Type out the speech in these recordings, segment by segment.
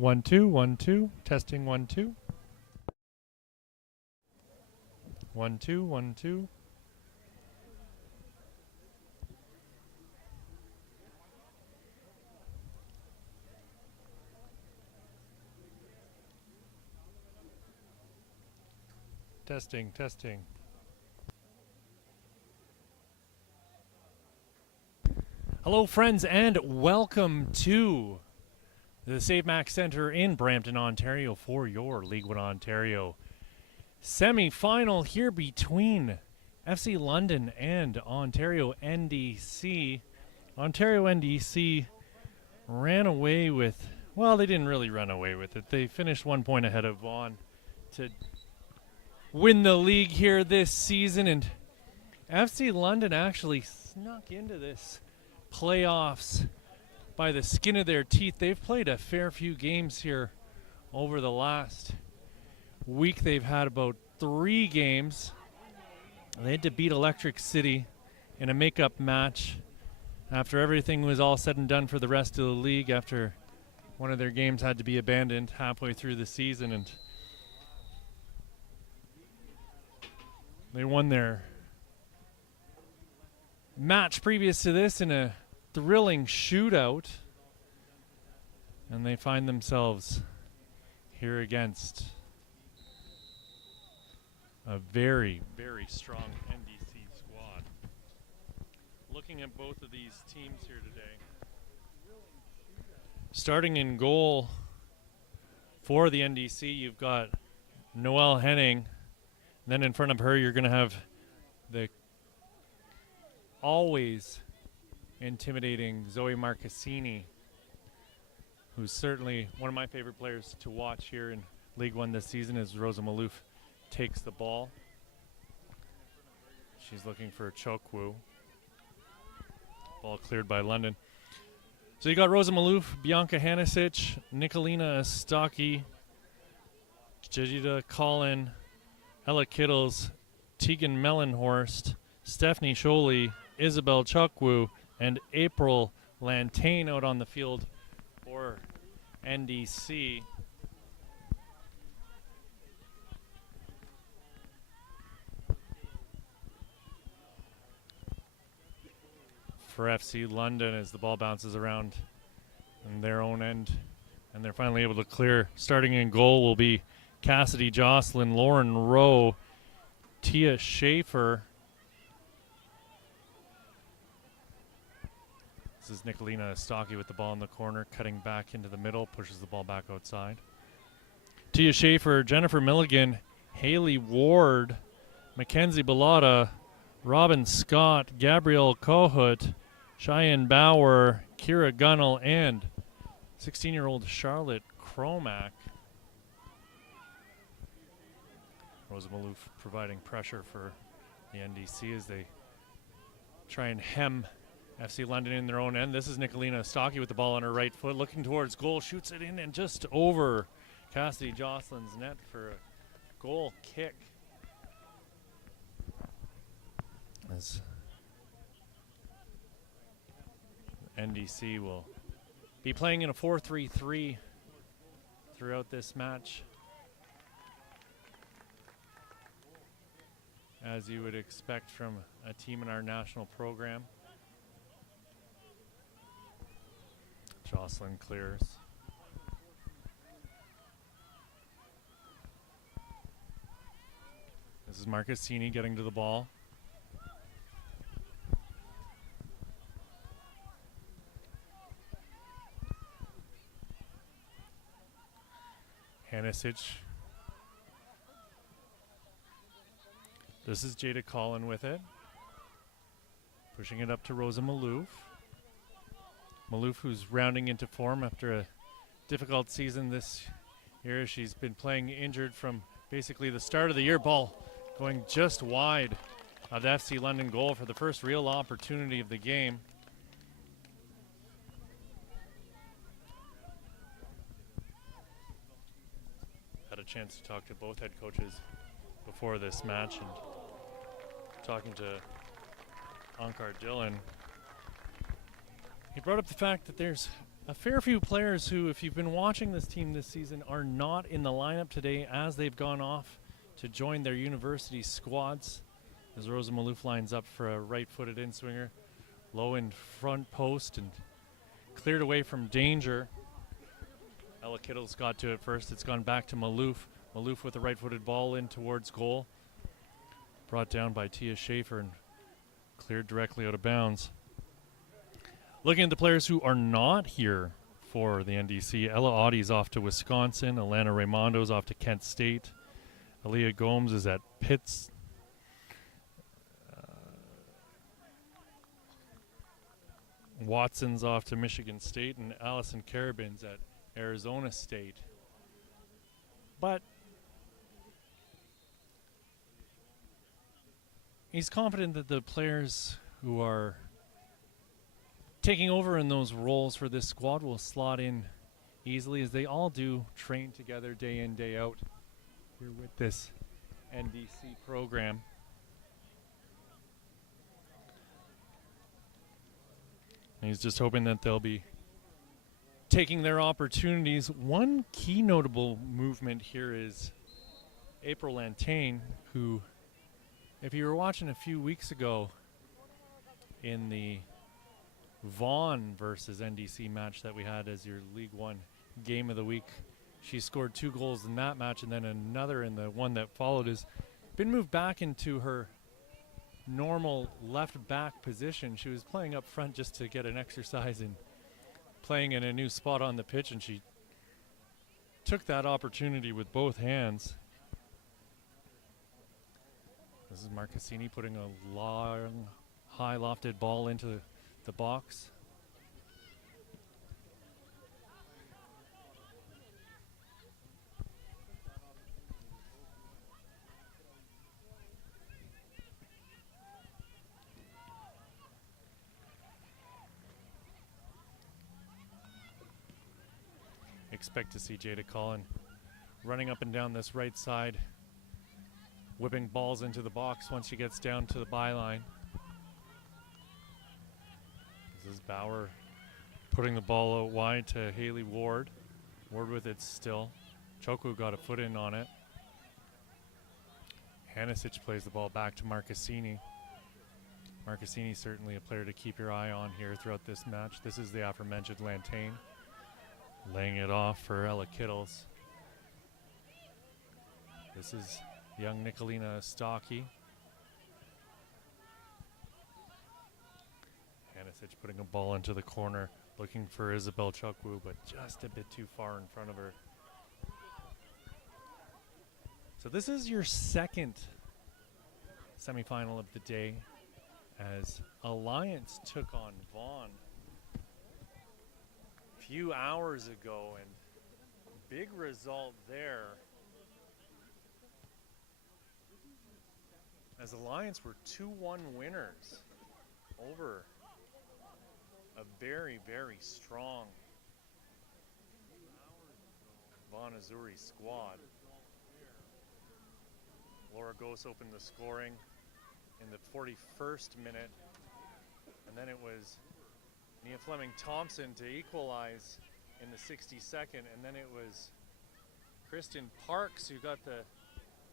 1 2 1 2 testing 1 2 1 2 1 2 testing. Hello friends and welcome to the Save Max Center in Brampton, Ontario for your League One Ontario semi-final here between FC London and Ontario NDC. Ontario NDC ran away with, well, they didn't really run away with it. They finished 1 point ahead of Vaughan to win the league here this season, and FC London actually snuck into this playoffs by the skin of their teeth. They've played a fair few games here over the last week. They've had about 3 games. They had to beat Electric City in a makeup match after everything was all said and done for the rest of the league, after one of their games had to be abandoned halfway through the season, and they won their match previous to this in a thrilling shootout, and they find themselves here against a very, very strong NDC squad. Looking at both of these teams here today, starting in goal for the NDC, you've got Noelle Henning. Then in front of her, you're going to have the always intimidating Zoe Marcassini, who's certainly one of my favorite players to watch here in League One this season as Rosa Malouf takes the ball. She's looking for Chokwu. Ball cleared by London. So you got Rosa Malouf, Bianca Hanisic, Nicolina Estaki, Jajita Collin, Ella Kittles, Tegan Mellenhorst, Stephanie Scholey, Isabel Chokwu, and April Lantain out on the field for NDC. For FC London, as the ball bounces around on their own end, and they're finally able to clear. Starting in goal will be Cassidy Jocelyn, Lauren Rowe, Tia Schaefer. This is Nicolina Estaki with the ball in the corner, cutting back into the middle, pushes the ball back outside. Tia Schaefer, Jennifer Milligan, Haley Ward, Mackenzie Bellotta, Robin Scott, Gabrielle Kohut, Cheyenne Bauer, Kira Gunnell, and 16-year-old Charlotte Cromack. Rosa Malouf providing pressure for the NDC as they try and hem FC London in their own end. This is Nicolina Estaki with the ball on her right foot, looking towards goal, shoots it in and just over Cassidy Jocelyn's net for a goal kick. As NDC will be playing in a 4-3-3 throughout this match, as you would expect from a team in our national program. Jocelyn clears. This is Marcassini getting to the ball. Hanisic. This is Jada Collin with it. Pushing it up to Rosa Malouf. Malouf, who's rounding into form after a difficult season this year. She's been playing injured from basically the start of the year. Ball going just wide of the FC London goal for the first real opportunity of the game. Had a chance to talk to both head coaches before this match, and talking to Ankar Dillon, he brought up the fact that there's A fair few players who, if you've been watching this team this season, are not in the lineup today as they've gone off to join their university squads. As Rosa Maloof lines up for a right-footed in-swinger. Low in front post and cleared away from danger. Ella Kittles got to it first. It's gone back to Maloof. Maloof with a right-footed ball in towards goal. Brought down by Tia Schaefer and cleared directly out of bounds. Looking at the players who are not here for the NDC, Ella Audie's off to Wisconsin. Alana Raimondo's off to Kent State. Aaliyah Gomes is at Pitts. Watson's off to Michigan State, and Allison Carabin's at Arizona State. But he's confident that the players who are taking over in those roles for this squad will slot in easily, as they all do train together day in, day out here with this NDC program. And he's just hoping that they'll be taking their opportunities. One key notable movement here is April Lantain, who, if you were watching a few weeks ago in the Vaughan versus NDC match that we had as your League One game of the week, she scored 2 goals in that match, and then another in the one that followed. Has been moved back into her normal left back position. She was playing up front just to get an exercise in playing in a new spot on the pitch, and she took that opportunity with both hands. This is Marcassini putting a long, high lofted ball into the box. Expect to see Jada Collin running up and down this right side, whipping balls into the box once she gets down to the byline. This is Bauer putting the ball out wide to Haley Ward. Ward with it still. Chokwu got a foot in on it. Hanisic plays the ball back to Marcassini. Marcassini certainly a player to keep your eye on here throughout this match. This is the aforementioned Lantain, laying it off for Ella Kittles. This is young Nicolina Stocky. Hanisic putting a ball into the corner, looking for Isabel Chokwu, but just a bit too far in front of her. So this is your second semifinal of the day, as Alliance took on Vaughan a few hours ago, and big result there, as Alliance were 2-1 winners over a very, very strong Vaughan Azzurri squad. Laura Gose opened the scoring in the 41st minute, and then it was Nia Fleming-Thompson to equalize in the 62nd, and then it was Kristen Parks who got the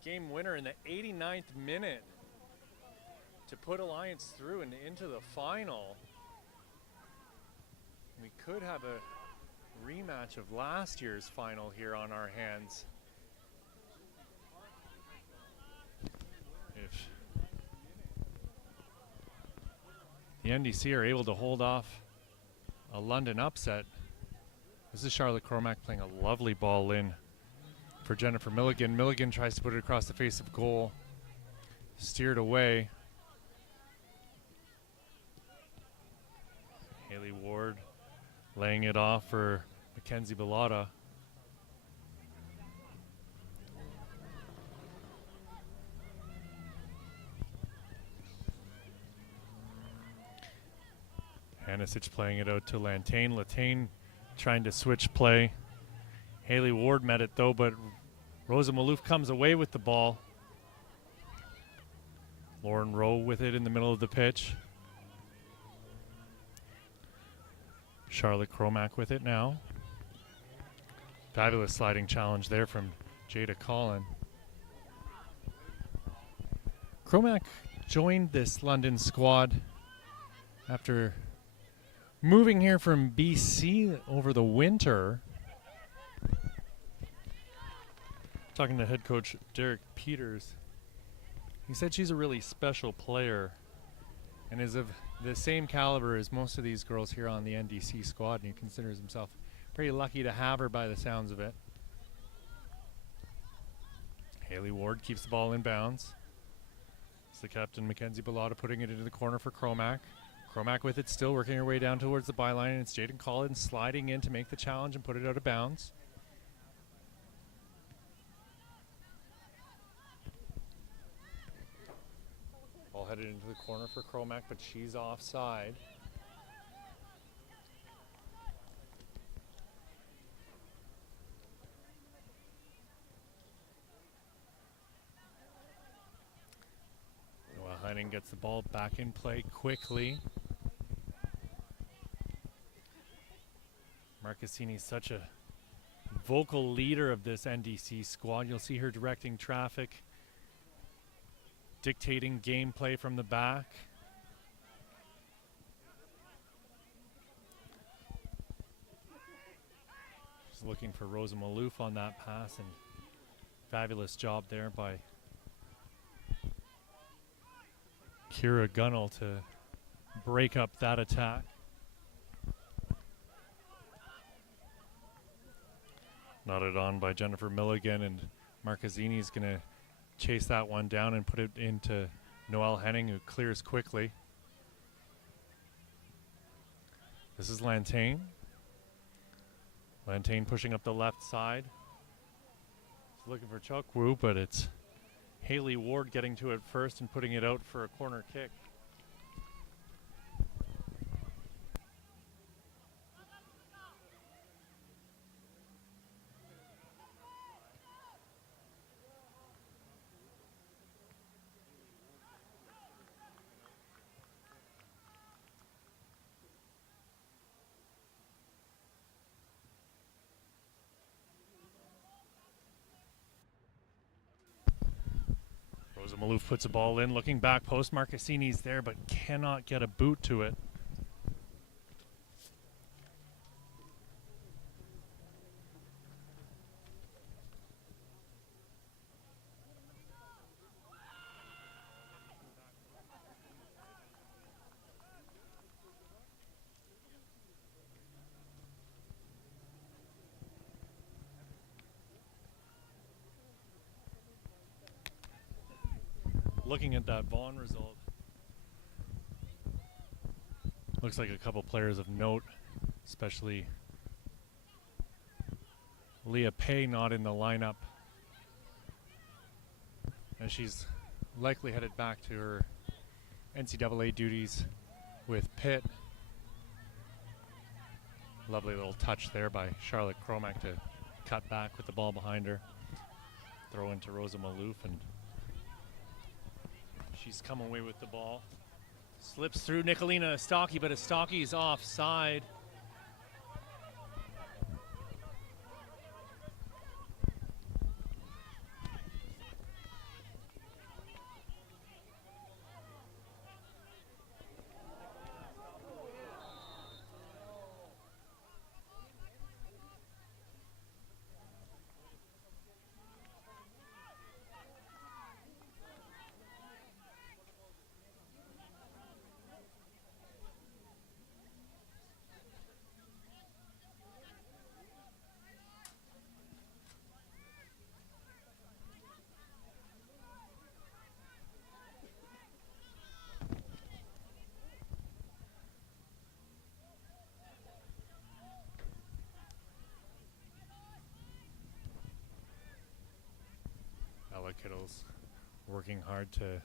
game winner in the 89th minute to put Alliance through and into the final. We could have a rematch of last year's final here on our hands if the NDC are able to hold off a London upset. This is Charlotte Cormack playing a lovely ball in for Jennifer Milligan. Milligan tries to put it across the face of goal, steered away. Haley Ward laying it off for Mackenzie Bellotta. Hanisic playing it out to Lantain. Lantain trying to switch play. Haley Ward met it though, but Rosa Maloof comes away with the ball. Lauren Rowe with it in the middle of the pitch. Charlotte Cromack with it now. Fabulous sliding challenge there from Jada Collin. Cromack joined this London squad after moving here from BC over the winter. Talking to head coach Derek Peters, he said she's a really special player and is of the same caliber as most of these girls here on the NDC squad, and he considers himself pretty lucky to have her by the sounds of it. Haley Ward keeps the ball in bounds. It's the captain, Mackenzie Bellotta, putting it into the corner for Cromack. Cromack with it still, working her way down towards the byline, and it's Jaden Collins sliding in to make the challenge and put it out of bounds. Ball headed into the corner for Cromack, but she's offside. Noah Heining gets the ball back in play quickly. Marcassini's such a vocal leader of this NDC squad. You'll see her directing traffic, dictating gameplay from the back. Just looking for Rosa Maloof on that pass, and fabulous job there by Kira Gunnell to break up that attack. Nodded on by Jennifer Milligan, and Marcassini's going to chase that one down and put it into Noelle Henning, who clears quickly. This is Lantain. Lantain pushing up the left side. He's looking for Chukwu, but it's Haley Ward getting to it first and putting it out for a corner kick. Rosa Maloof puts a ball in, looking back post. Marcassini's there, but cannot get a boot to it. Looking at that Vaughan result, looks like a couple players of note, especially Leah Pay not in the lineup, and she's likely headed back to her NCAA duties with Pitt. Lovely little touch there by Charlotte Cromack to cut back with the ball behind her. Throw into Rosa Maloof, and she's come away with the ball. Slips through Nicolina Astaki, but Astaki's offside. Kittles working hard to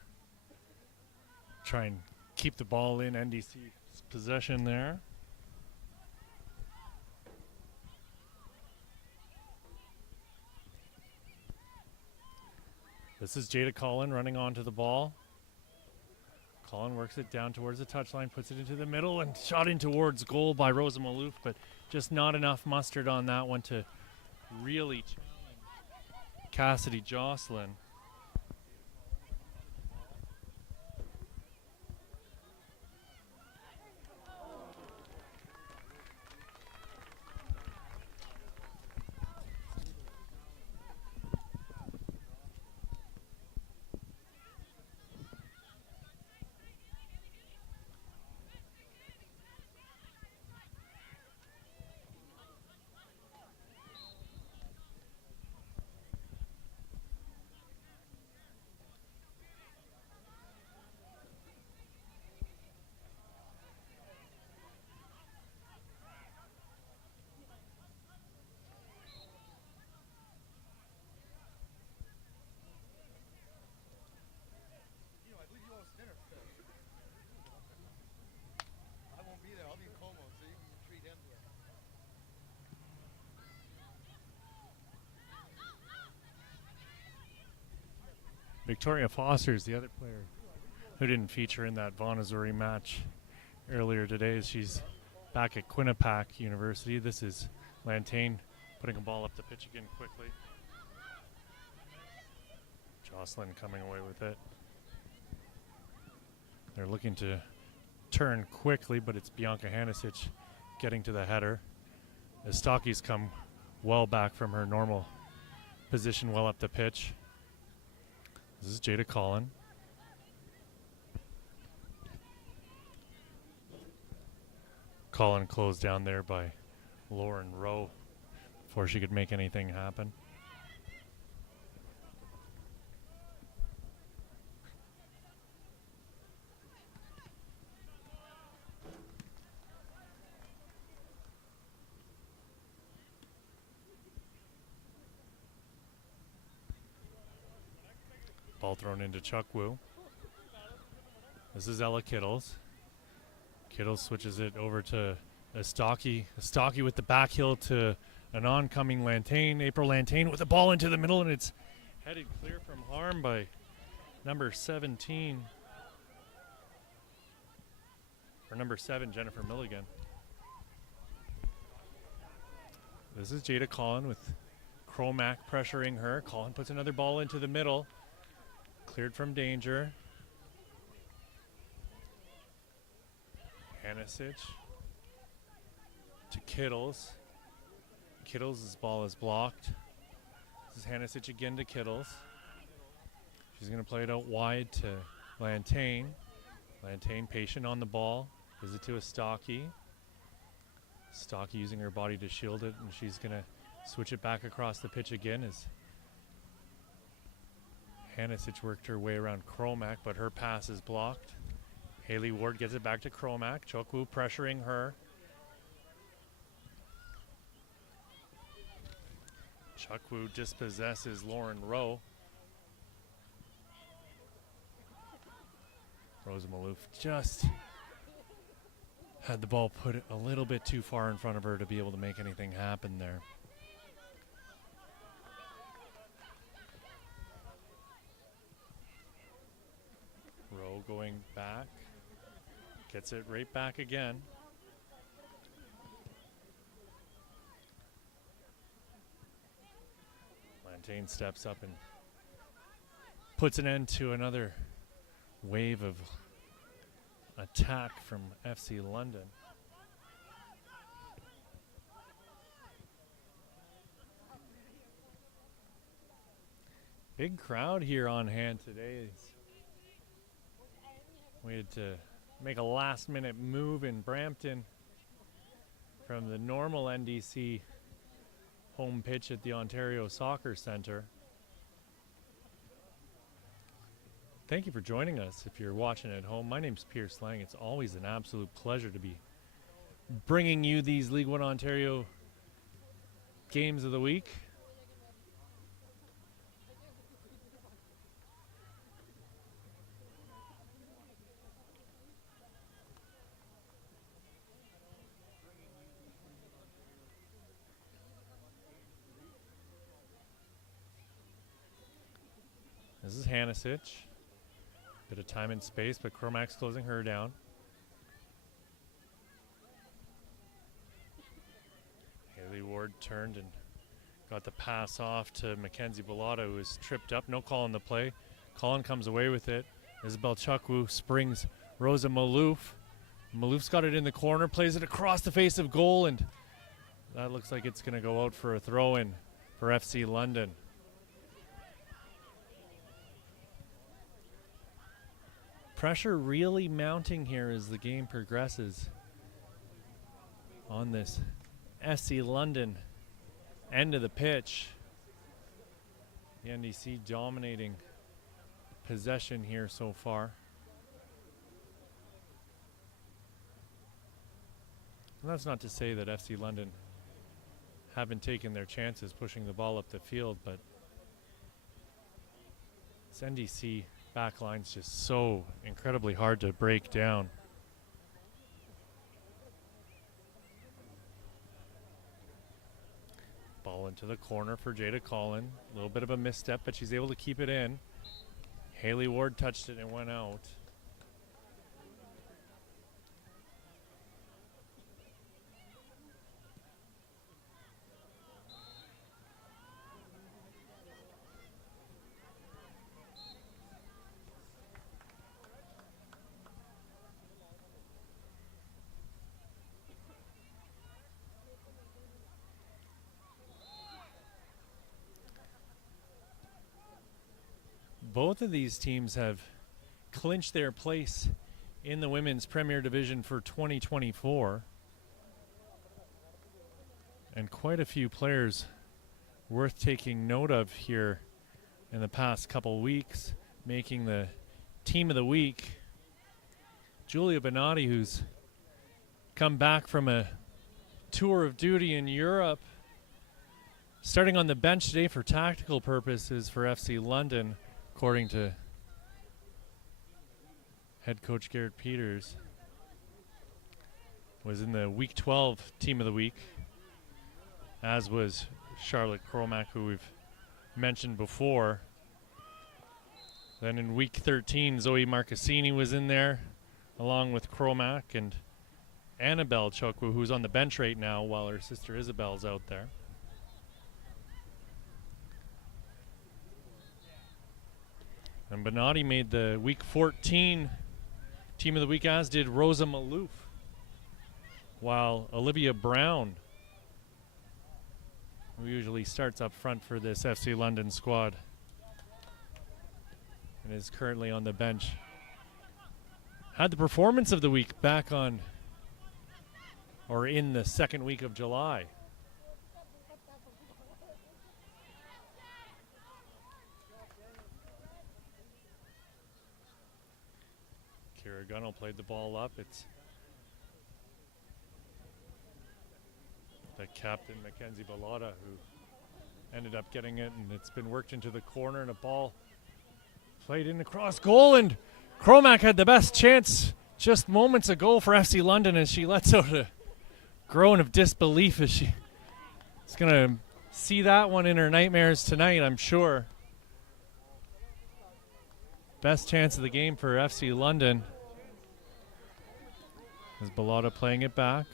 try and keep the ball in NDC's possession there. This is Jada Collin running onto the ball. Collin works it down towards the touchline, puts it into the middle, and shot in towards goal by Rosa Maloof, but just not enough mustard on that one to really challenge Cassidy Jocelyn. Victoria Foster is the other player who didn't feature in that Vaughan Azzurri match earlier today. She's back at Quinnipiac University. This is Lantain putting a ball up the pitch again quickly. Jocelyn coming away with it. They're looking to turn quickly, but it's Bianca Hanisic getting to the header. As Stocky's come well back from her normal position, well up the pitch. This is Jada Collin. Collin closed down there by Lauren Rowe before she could make anything happen. Ball thrown into Chukwu. This is Ella Kittles. Kittles switches it over to Stocky. Stocky with the back heel to an oncoming Lantain. April Lantain with the ball into the middle, and it's headed clear from harm by number 17. Or number 7, Jennifer Milligan. This is Jada Collin with Cromack pressuring her. Collin puts another ball into the middle. Cleared from danger. Hanisic to Kittles. Kittles' ball is blocked. This is Hanisic again to Kittles. She's going to play it out wide to Lantain. Lantain patient on the ball. Gives it to a Stocky. Stocky using her body to shield it, and she's going to switch it back across the pitch again as Hanisic worked her way around Cromack, but her pass is blocked. Haley Ward gets it back to Cromack. Chukwu pressuring her. Chukwu dispossesses Lauren Rowe. Rosa Maloof just had the ball put a little bit too far in front of her to be able to make anything happen there. Rowe going back. Gets it right back again. Lantain steps up and puts an end to another wave of attack from FC London. Big crowd here on hand today. We had to make a last-minute move in Brampton from the normal NDC home pitch at the Ontario Soccer Centre. Thank you for joining us if you're watching at home. My name's Pierce Lang. It's always an absolute pleasure to be bringing you these League One Ontario games of the week. This is Hanisic. Bit of time and space, but Cormac's closing her down. Haley Ward turned and got the pass off to Mackenzie Bellotta, who was tripped up. No call on the play. Collin comes away with it. Isabel Chukwu springs Rosa Malouf. Malouf's got it in the corner, plays it across the face of goal, and that looks like it's going to go out for a throw-in for FC London. Pressure really mounting here as the game progresses on this FC London end of the pitch. The NDC dominating possession here so far. And that's not to say that FC London haven't taken their chances pushing the ball up the field, but this NDC back line's just so incredibly hard to break down. Ball into the corner for Jada Collin. A little bit of a misstep, but she's able to keep it in. Haley Ward touched it and went out. Both of these teams have clinched their place in the Women's Premier Division for 2024. And quite a few players worth taking note of here in the past couple weeks, making the Team of the Week. Julia Benatti, who's come back from a tour of duty in Europe, starting on the bench today for tactical purposes for FC London, according to head coach Garrett Peters. Was in the Week 12 Team of the Week, as was Charlotte Cromack, who we've mentioned before. Then in Week 13, Zoe Marcassini was in there, along with Cromack and Annabelle Chokwu, who's on the bench right now while her sister Isabel's out there. And Benatti made the Week 14 Team of the Week, as did Rosa Malouf, while Olivia Brown, who usually starts up front for this FC London squad and is currently on the bench, had the performance of the week back on, or in the second week of July. Kira Gunnell played the ball up. It's the captain, Mackenzie Bellotta, who ended up getting it, and it's been worked into the corner, and a ball played in across goal, and Cromack had the best chance just moments ago for FC London, as she lets out a groan of disbelief as she is going to see that one in her nightmares tonight, I'm sure. Best chance of the game for FC London. Is Bellotta playing it back.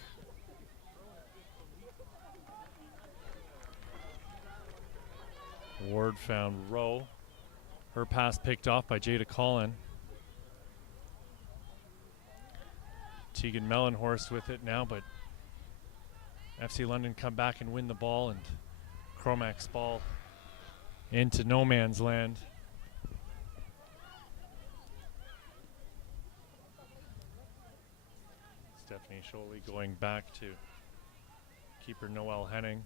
Ward found Rowe. Her pass picked off by Jada Collin. Tegan Mellenhorst with it now, but FC London come back and win the ball, and Cromack's ball into no man's land. Stephanie Scholey going back to keeper Noelle Henning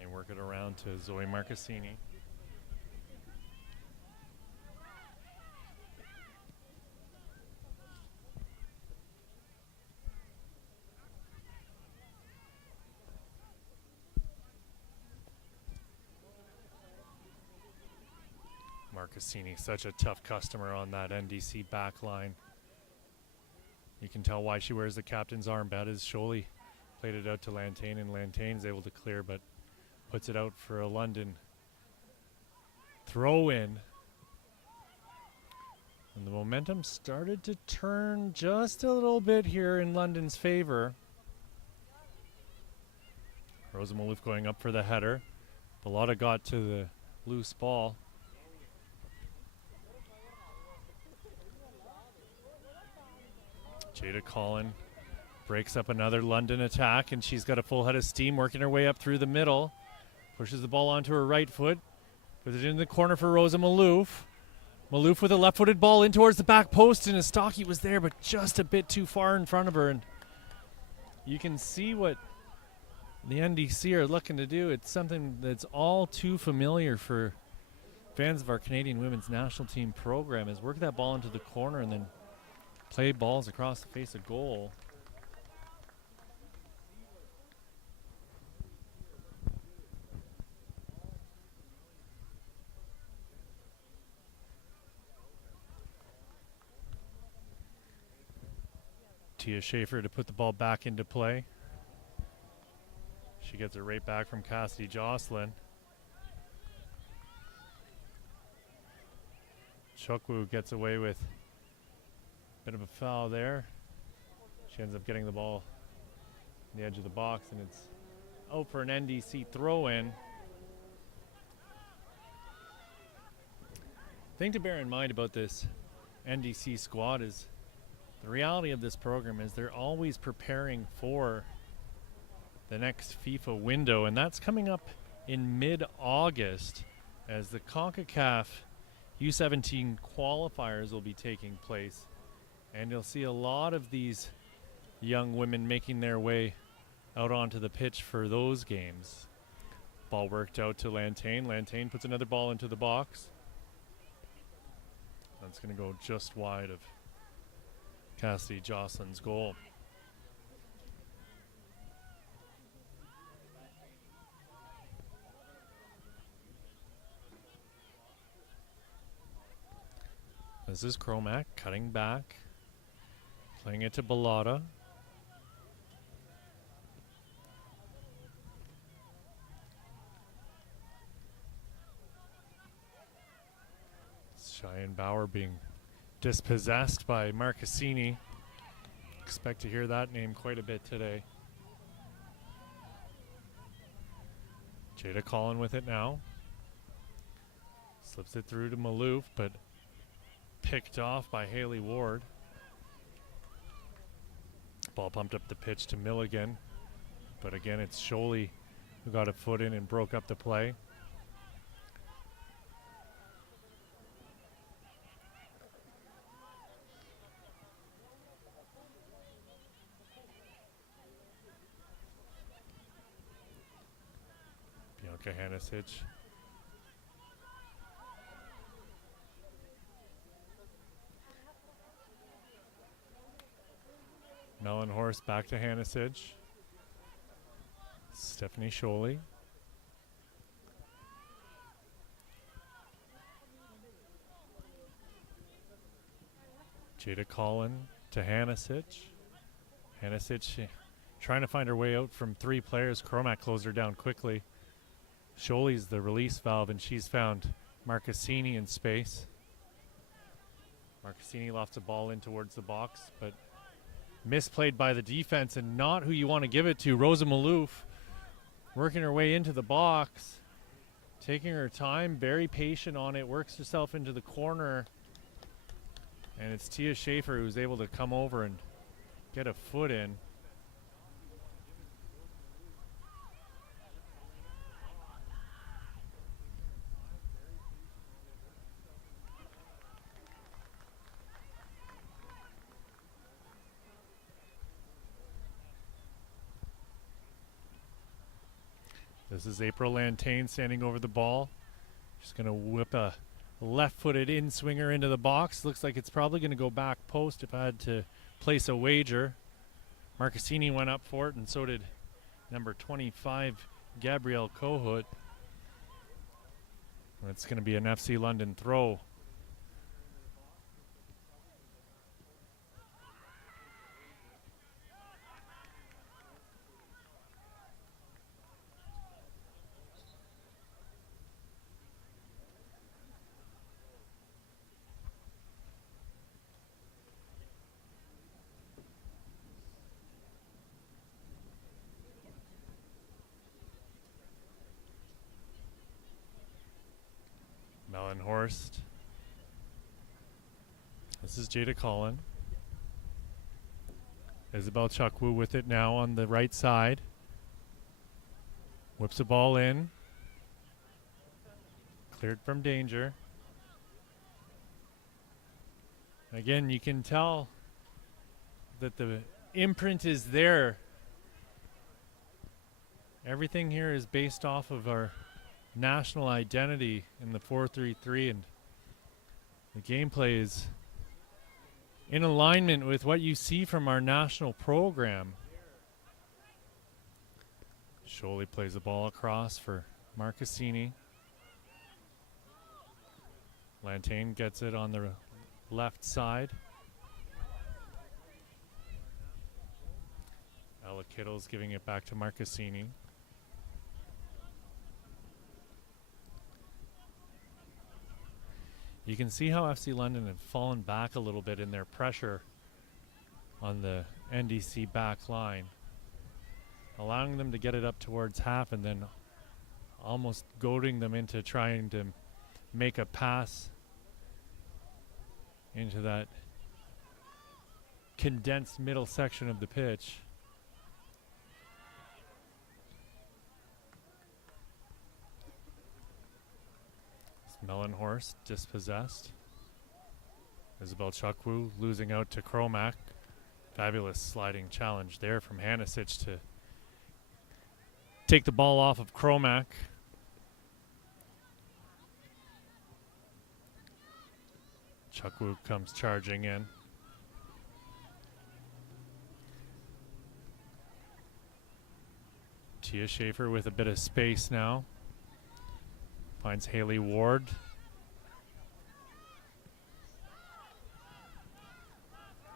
and work it around to Zoe Marcassini. Marcassini, such a tough customer on that NDC back line. You can tell why she wears the captain's armband, as Scholey played it out to Lantain, and Lantain's able to clear, but puts it out for a London throw-in. And the momentum started to turn just a little bit here in London's favor. Rosa Maloof going up for the header. Bellotta got to the loose ball. Jada Collin breaks up another London attack, and she's got a full head of steam working her way up through the middle. Pushes the ball onto her right foot. Puts it in the corner for Rosa Maloof. Maloof with a left-footed ball in towards the back post, and Estaki was there, but just a bit too far in front of her. And you can see what the NDC are looking to do. It's something that's all too familiar for fans of our Canadian women's national team program, is work that ball into the corner and then play balls across the face of goal. Tia Schaefer to put the ball back into play. She gets it right back from Cassidy Jocelyn. Chokwu gets away with a bit of a foul there. She ends up getting the ball on the edge of the box, and it's out for an NDC throw-in. Thing to bear in mind about this NDC squad is the reality of this program is they're always preparing for the next FIFA window, and that's coming up in mid-August as the CONCACAF U17 qualifiers will be taking place. And you'll see a lot of these young women making their way out onto the pitch for those games. Ball worked out to Lantain. Lantain puts another ball into the box. That's going to go just wide of Cassidy Jocelyn's goal. This is Cromack cutting back, playing it to Bellotta. Cheyenne Bauer being dispossessed by Marcassini. Expect to hear that name quite a bit today. Jada Collin with it now. Slips it through to Maloof, but picked off by Haley Ward. Ball pumped up the pitch to Milligan, but again it's Scholey who got a foot in and broke up the play. Bianca Hanisic. Mellenhorst back to Hanisic. Stephanie Scholey. Jada Collin to Hanisic. Hanisic trying to find her way out from three players. Cromack closed her down quickly. Scholey's the release valve, and she's found Marcassini in space. Marcassini lofts a ball in towards the box, but misplayed by the defense and not who you want to give it to. Rosa Maloof working her way into the box, taking her time, very patient on it, works herself into the corner, and it's Tia Schaefer who's able to come over and get a foot in. This is April Lantain standing over the ball. She's going to whip a left-footed in-swinger into the box. Looks like it's probably going to go back post if I had to place a wager. Marcassini went up for it, and so did number 25, Gabrielle Kohut. It's going to be an FC London throw. Mellenhorst. This is Jada Collin. Isabel Chukwu with it now on the right side. Whips the ball in. Cleared from danger. Again, you can tell that the imprint is there. Everything here is based off of our national identity in the 4-3-3, and the gameplay is in alignment with what you see from our national program. Scholey plays the ball across for Marcassini. Lantain gets it on the left side. Ella Kittle's giving it back to Marcassini. You can see how FC London have fallen back a little bit in their pressure on the NDC back line, allowing them to get it up towards half and then almost goading them into trying to make a pass into that condensed middle section of the pitch. Mellenhorst dispossessed. Isabel Chukwu losing out to Kromak. Fabulous sliding challenge there from Hanisic to take the ball off of Kromak. Chukwu comes charging in. Tia Schaefer with a bit of space now. Finds Haley Ward.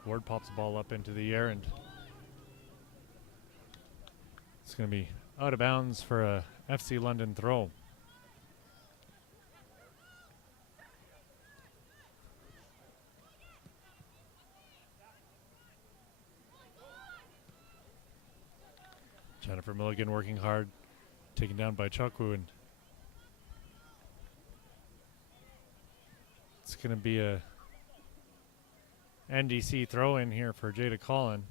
Ward pops the ball up into the air, and it's going to be out of bounds for a FC London throw. Jennifer Milligan working hard, taken down by Chukwu, and it's going to be a NDC throw in here for Jada Collin.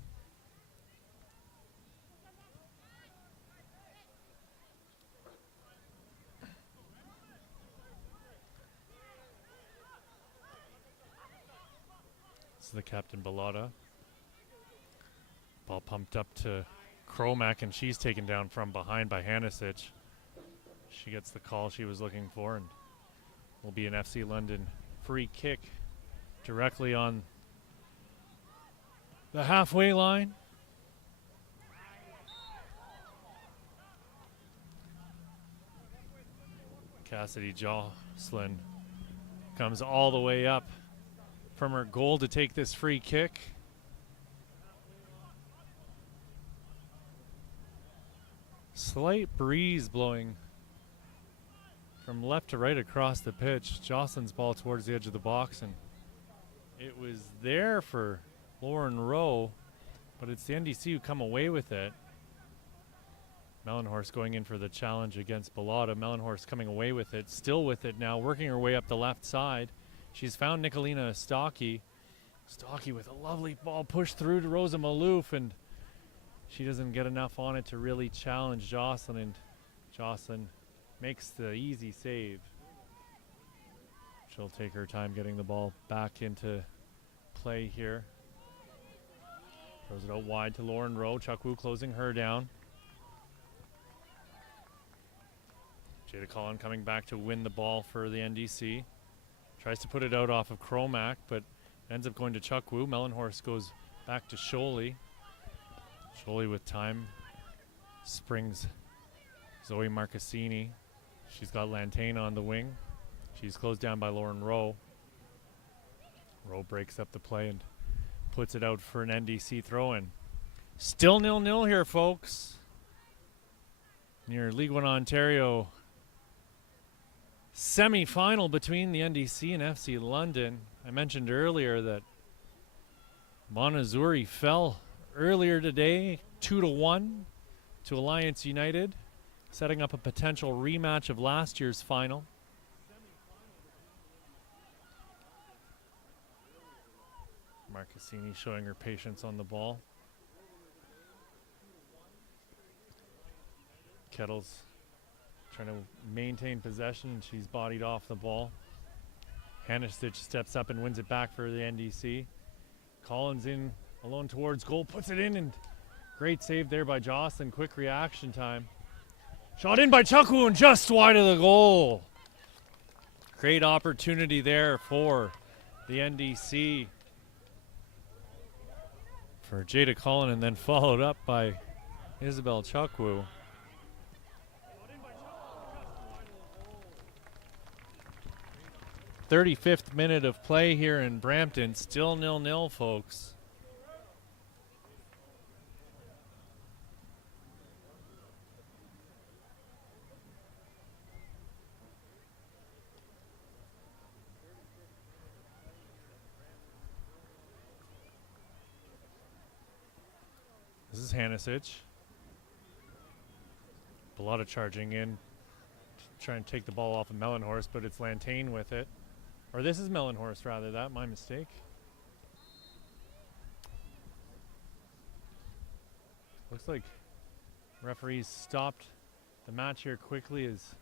This is the captain Bellotta. Ball pumped up to Kromak, and she's taken down from behind by Hanisic. She gets the call she was looking for, and will be an FC London free kick directly on the halfway line. Cassidy Jocelyn comes all the way up from her goal to take this free kick. Slight breeze blowing from left to right across the pitch. Jocelyn's ball towards the edge of the box, and it was there for Lauren Rowe, but it's the NDC who come away with it. Mellenhorst going in for the challenge against Bellotta. Mellenhorst coming away with it, still with it now, working her way up the left side. She's found Nicolina Stocky. Stocky with a lovely ball pushed through to Rosa Malouf, and she doesn't get enough on it to really challenge Jocelyn, and Jocelyn makes the easy save. She'll take her time getting the ball back into play here. Throws it out wide to Lauren Rowe. Chukwu closing her down. Jada Collin coming back to win the ball for the NDC. Tries to put it out off of Kromak, but ends up going to Chukwu. Mellenhorst goes back to Scholey. Scholey with time springs Zoe Marcassini. She's got Lantain on the wing. She's closed down by Lauren Rowe. Rowe breaks up the play and puts it out for an NDC throw-in. Still 0-0 here, folks. Near League One Ontario semi-final between the NDC and FC London. I mentioned earlier that Monazuri fell earlier today, 2-1 to Alliance United, setting up a potential rematch of last year's final. Marcassini showing her patience on the ball. Kettles trying to maintain possession. She's bodied off the ball. Hanisic steps up and wins it back for the NDC. Collins in alone towards goal, puts it in, and great save there by Jocelyn. Quick reaction time. Shot in by Chukwu and just wide of the goal. Great opportunity there for the NDC. For Jada Collin, and then followed up by Isabel Chukwu. 35th minute of play here in Brampton. Still 0-0, folks. This is Hanisic. A lot of charging in. Trying to take the ball off of Mellenhorst, but it's Lantain with it. Or this is Mellenhorst, rather. That my mistake. Looks like referees stopped the match here quickly as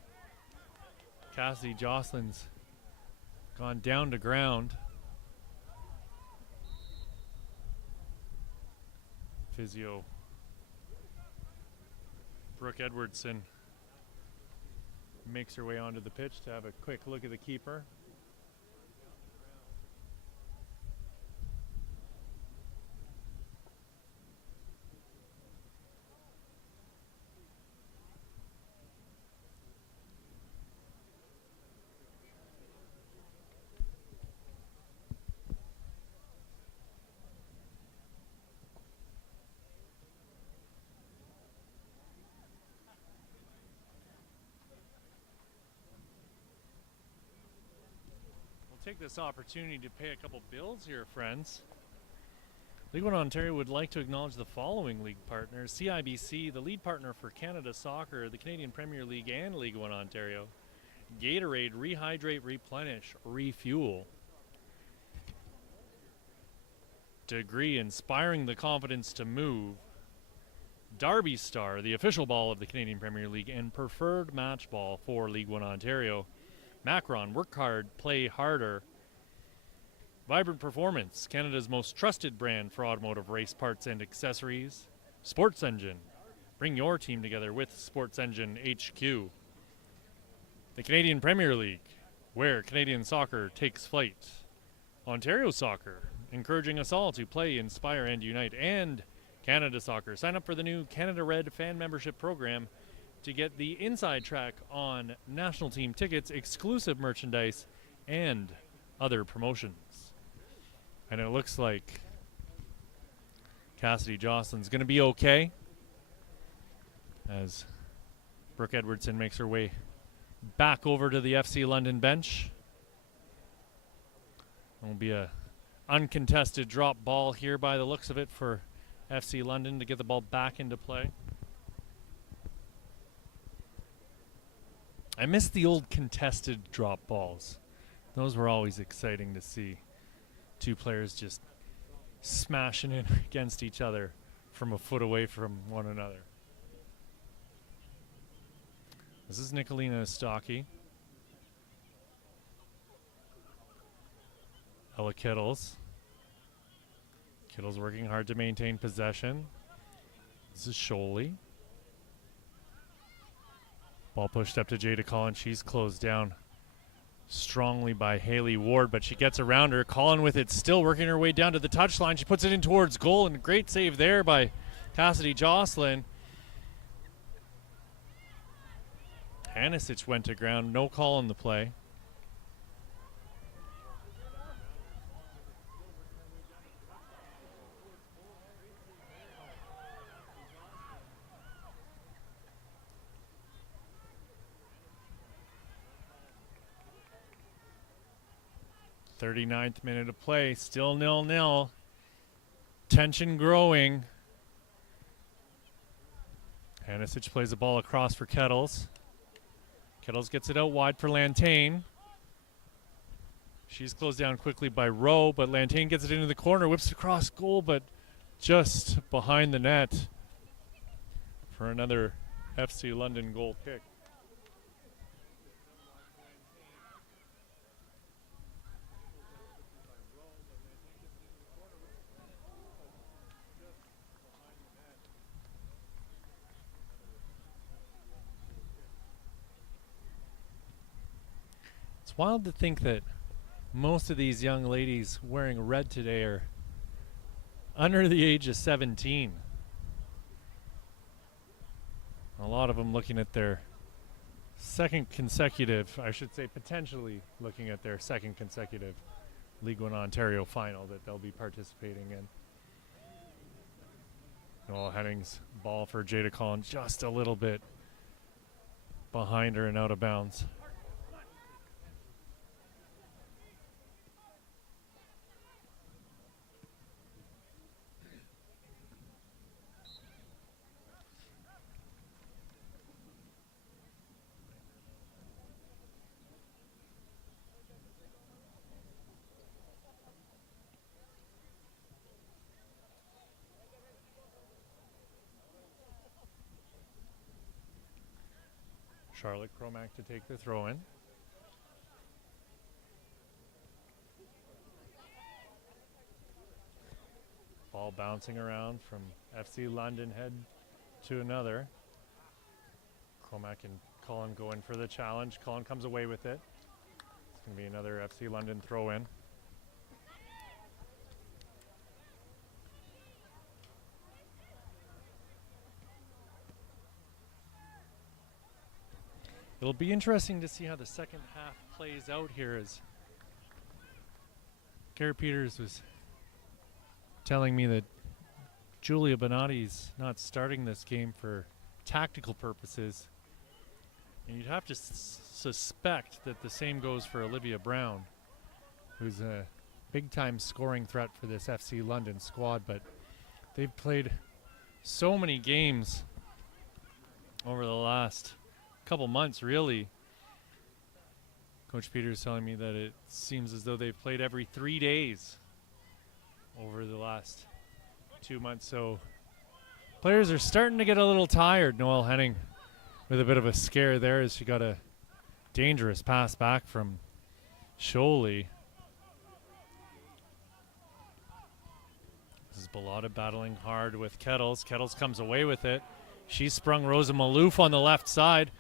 Cassidy Jocelyn's gone down to ground. Physio Brooke Edwardson makes her way onto the pitch to have a quick look at the keeper. Take this opportunity to pay a couple bills here, friends. League One Ontario would like to acknowledge the following league partners: CIBC, the lead partner for Canada Soccer, the Canadian Premier League, and League One Ontario. Gatorade, rehydrate, replenish, refuel. Degree, inspiring the confidence to move. Derby Star, the official ball of the Canadian Premier League and preferred match ball for League One Ontario. Macron, work hard, play harder. Vibrant Performance, Canada's most trusted brand for automotive race parts and accessories. Sports Engine, bring your team together with Sports Engine HQ. The Canadian Premier League, where Canadian soccer takes flight. Ontario Soccer, encouraging us all to play, inspire, and unite. And Canada Soccer, sign up for the new Canada Red fan membership program to get the inside track on national team tickets, exclusive merchandise, and other promotions. And it looks like Cassidy Jocelyn's going to be okay as Brooke Edwardson makes her way back over to the FC London bench. It will be a uncontested drop ball here by the looks of it for FC London to get the ball back into play. I miss the old contested drop balls. Those were always exciting to see. Two players just smashing in against each other from a foot away from one another. This is Nicolina Stocky. Ella Kittles. Kittles working hard to maintain possession. This is Sholey. Ball pushed up to Jada Collin. She's closed down strongly by Haley Ward, but she gets around her. Collin with it, still working her way down to the touchline. She puts it in towards goal, and a great save there by Cassidy Jocelyn. Hanisic went to ground. No call on the play. .39th minute of play, still 0-0. Tension growing. Hanisic plays the ball across for Kettles. Kettles gets it out wide for Lantain. She's closed down quickly by Rowe, but Lantain gets it into the corner, whips it across goal, but just behind the net for another FC London goal kick. It's wild to think that most of these young ladies wearing red today are under the age of 17. A lot of them looking at their second consecutive, I should say potentially looking at their second consecutive League One Ontario final that they'll be participating in. Noel Henning's ball for Jada Collins just a little bit behind her and out of bounds. Charlotte Cromack to take the throw in. Ball bouncing around from FC London head to another. Cromack and Cullen go in for the challenge. Cullen comes away with it. It's going to be another FC London throw in. It'll be interesting to see how the second half plays out here, as Garrett Peters was telling me that Julia Bonatti's not starting this game for tactical purposes. And you'd have to suspect that the same goes for Olivia Brown, who's a big-time scoring threat for this FC London squad, but they've played so many games over the last couple months, really. Coach Peters telling me that it seems as though they've played every 3 days over the last 2 months, so players are starting to get a little tired. Noelle Henning with a bit of a scare there as she got a dangerous pass back from Sholey. This is Bellotta battling hard with Kettles. Kettles comes away with it. She sprung Rosa Malouf on the left side.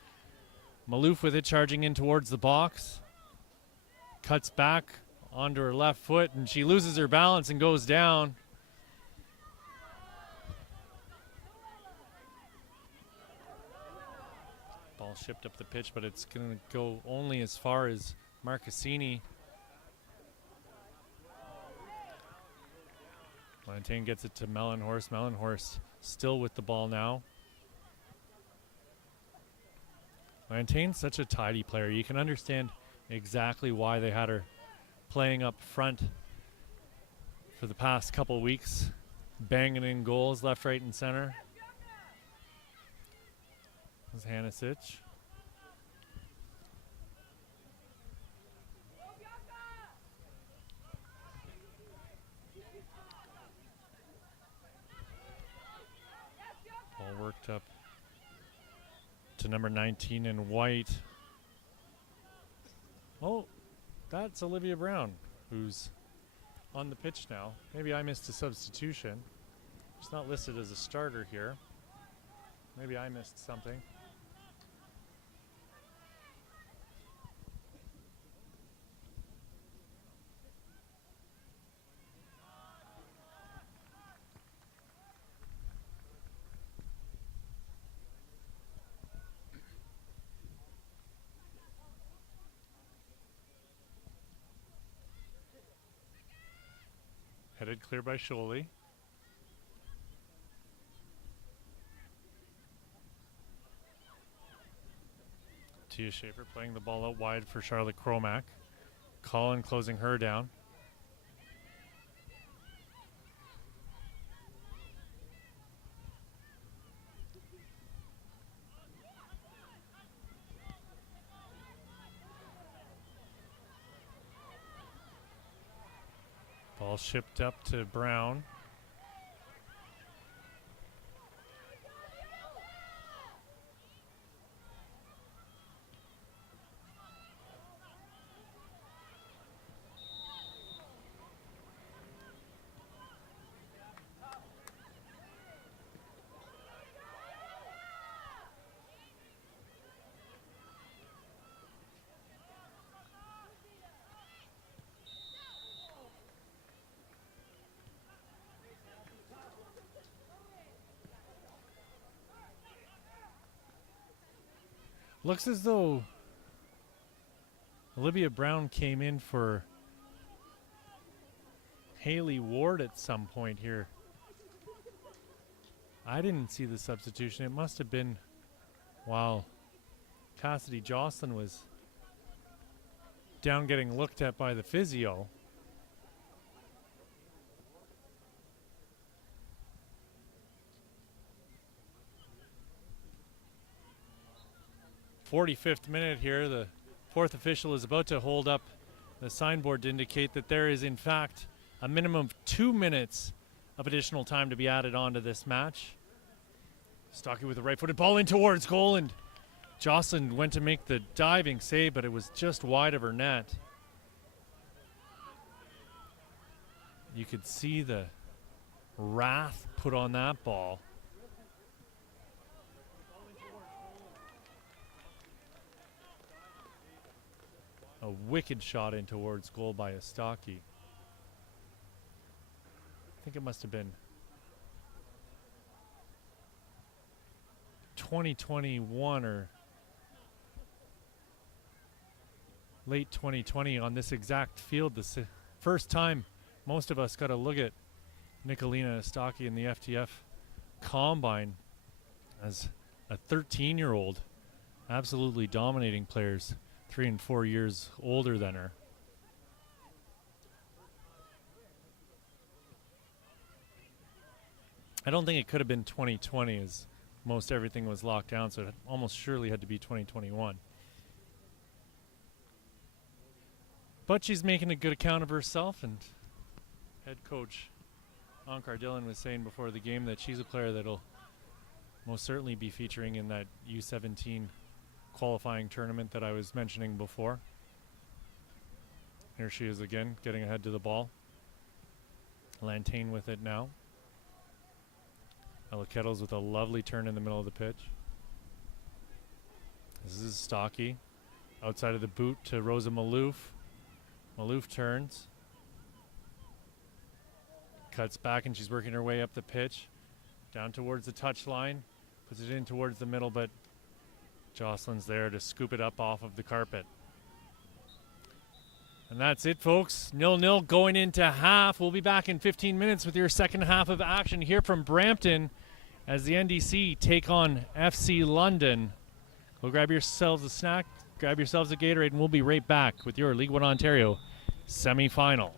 Malouf with it, charging in towards the box. Cuts back onto her left foot, and she loses her balance and goes down. Ball shipped up the pitch, but it's going to go only as far as Marcassini. Lantain gets it to Mellenhorst. Mellenhorst still with the ball now. Lantain's such a tidy player. You can understand exactly why they had her playing up front for the past couple weeks, banging in goals left, right, and center. This is Hanisic. Ball worked up to number 19 in white. Oh, that's Olivia Brown, who's on the pitch now. Maybe I missed a substitution. She's not listed as a starter here. Maybe I missed something. Headed clear by Sholey. Tia Schaefer playing the ball out wide for Charlotte Cromack. Colin closing her down. Ball shipped up to Brown. Looks as though Olivia Brown came in for Haley Ward at some point here. I didn't see the substitution. It must have been while Cassidy Jocelyn was down getting looked at by the physio. '45th minute here. The fourth official is about to hold up the signboard to indicate that there is in fact a minimum of 2 minutes of additional time to be added on to this match. Stocky with a right-footed ball in towards goal, and Jocelyn went to make the diving save, but it was just wide of her net. You could see the wrath put on that ball. A wicked shot in towards goal by Estaki. I think it must have been 2021 or late 2020 on this exact field. The first time most of us got to look at Nicolina Estaki in the FTF Combine as a 13-year-old, absolutely dominating players 3 and 4 years older than her. I don't think it could have been 2020 as most everything was locked down, so it almost surely had to be 2021. But she's making a good account of herself, and head coach Ankar Dillon was saying before the game that she's a player that'll most certainly be featuring in that U17 qualifying tournament that I was mentioning before. Here she is again, getting ahead to the ball. Lantain with it now. Ella Kettles with a lovely turn in the middle of the pitch. This is Stocky. Outside of the boot to Rosa Malouf. Malouf turns. Cuts back and she's working her way up the pitch. Down towards the touchline. Puts it in towards the middle, but Jocelyn's there to scoop it up off of the carpet. And that's it, folks. 0-0 going into half. We'll be back in 15 minutes with your second half of action here from Brampton as the NDC take on FC London. Go grab yourselves a snack, grab yourselves a Gatorade, and we'll be right back with your League One Ontario semi-final.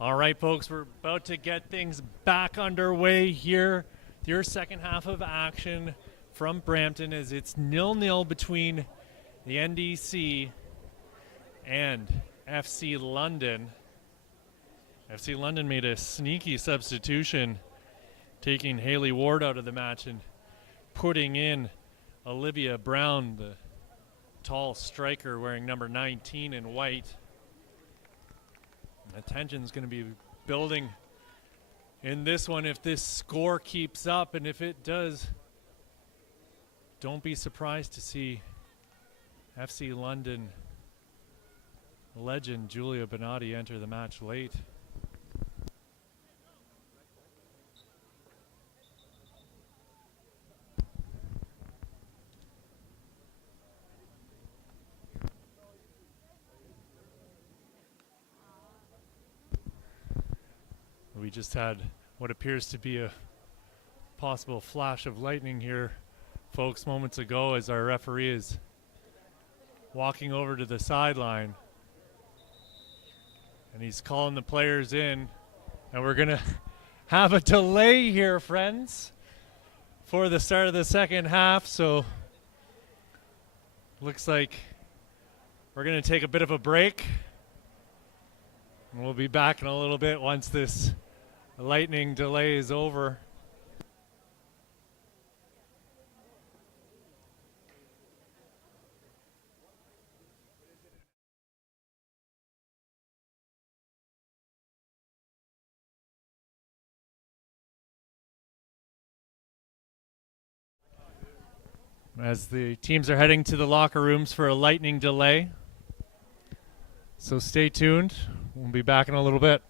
All right, folks, we're about to get things back underway here. Your second half of action from Brampton as it's 0-0 between the NDC and FC London. FC London made a sneaky substitution, taking Haley Ward out of the match and putting in Olivia Brown, the tall striker wearing number 19 in white. The tension's going to be building in this one if this score keeps up, and if it does, don't be surprised to see FC London legend Julia Bonatti enter the match late. We just had what appears to be a possible flash of lightning here, folks, moments ago as our referee is walking over to the sideline. And he's calling the players in. And we're going to have a delay here, friends, for the start of the second half. So looks like we're going to take a bit of a break. And we'll be back in a little bit once this lightning delay is over. As the teams are heading to the locker rooms for a lightning delay. So stay tuned. We'll be back in a little bit.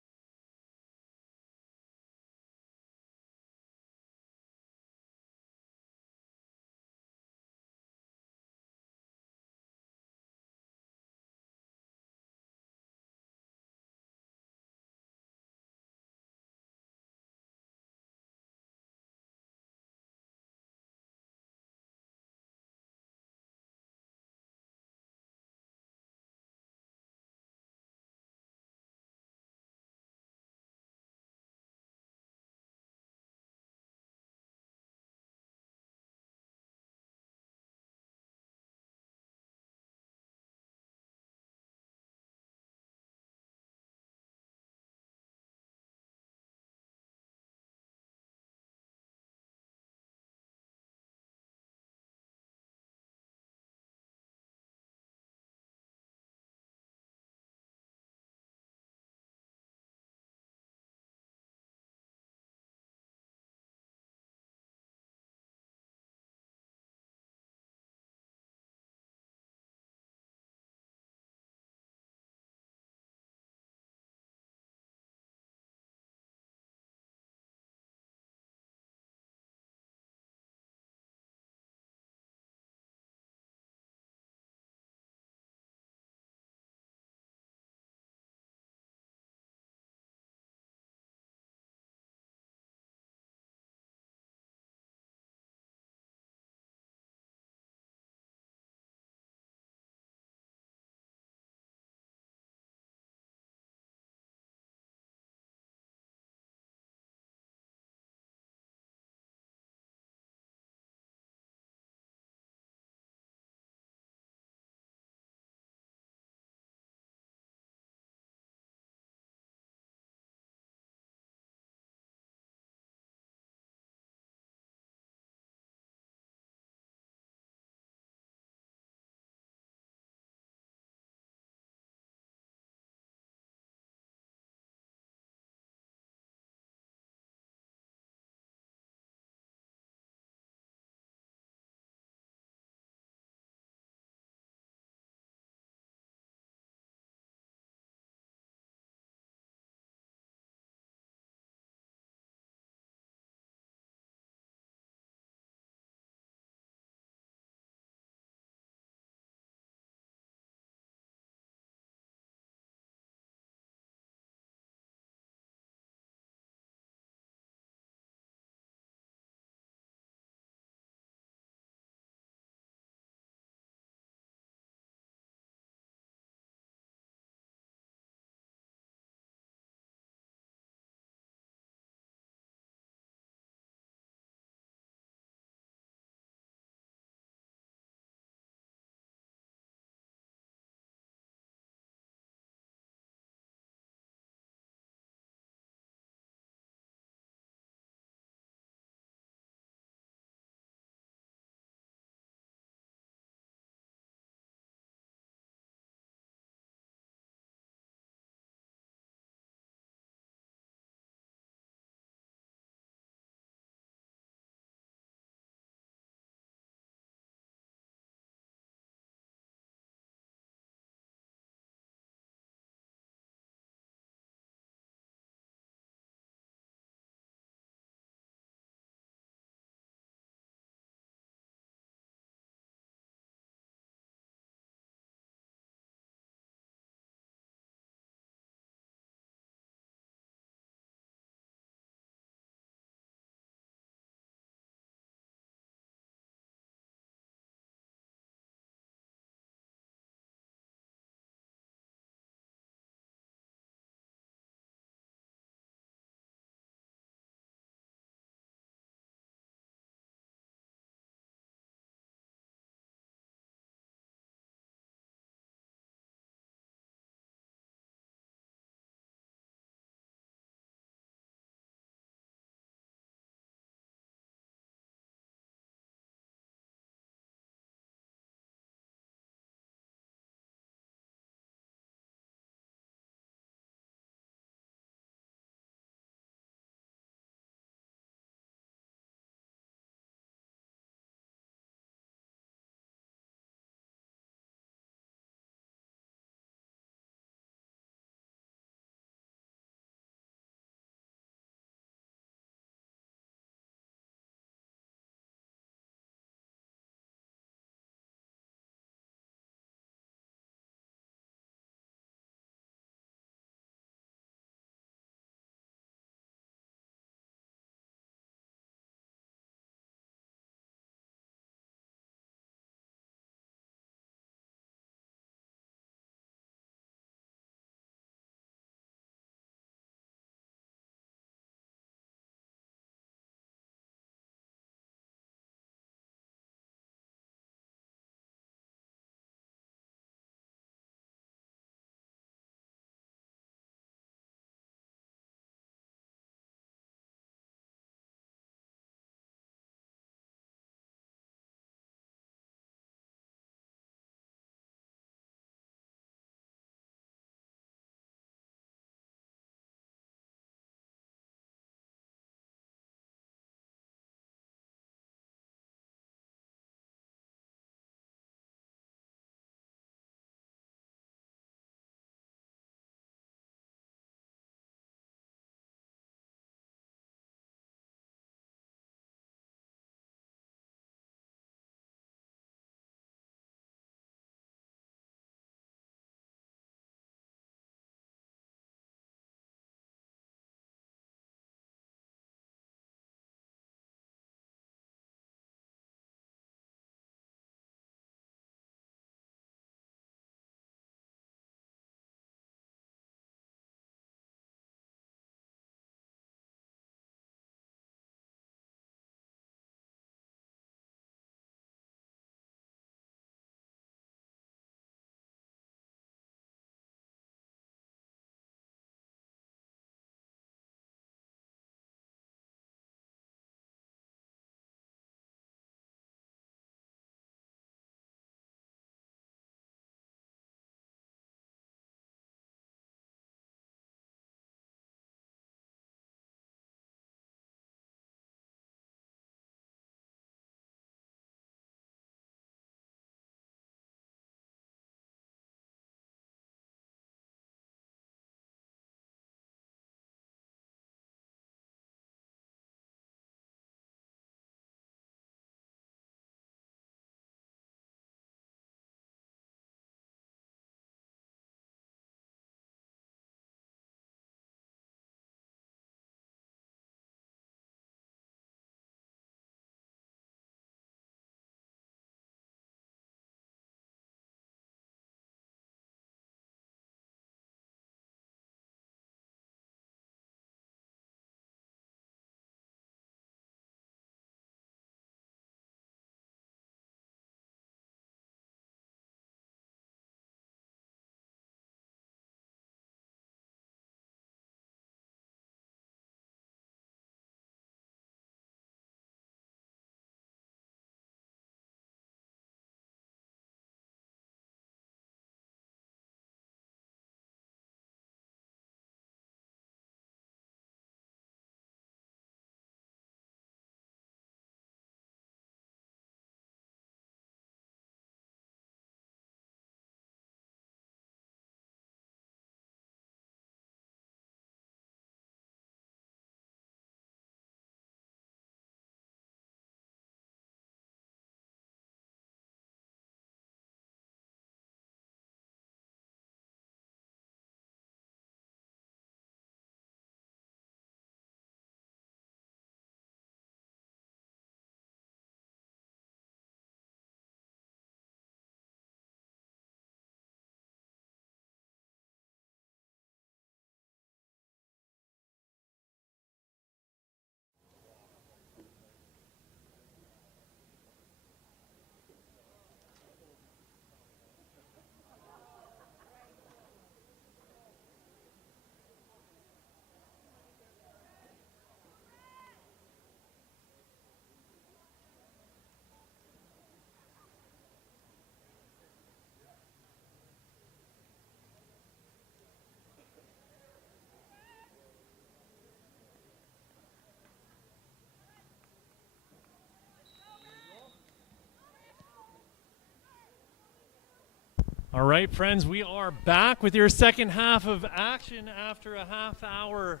All right, friends, we are back with your second half of action after a half-hour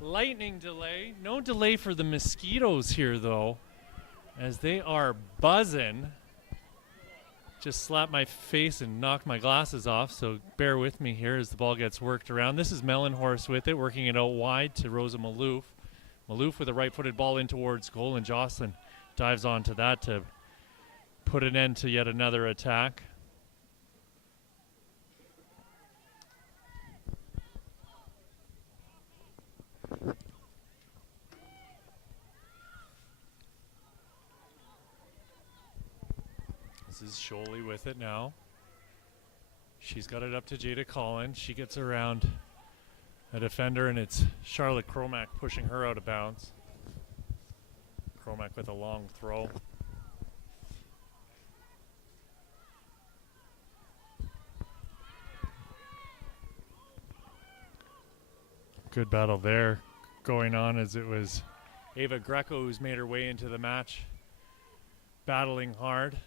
lightning delay. No delay for the Mosquitoes here, though, as they are buzzing. Just slapped my face and knocked my glasses off, so bear with me here as the ball gets worked around. This is Mellenhorst with it, working it out wide to Rosa Maloof. Maloof with a right-footed ball in towards goal, and Jocelyn dives onto that to put an end to yet another attack. This is Sholey with it now. She's got it up to Jada Collins. She gets around a defender, and it's Charlotte Cromack pushing her out of bounds. Cromack with a long throw. Good battle there going on, as it was Ava Greco who's made her way into the match, battling hard.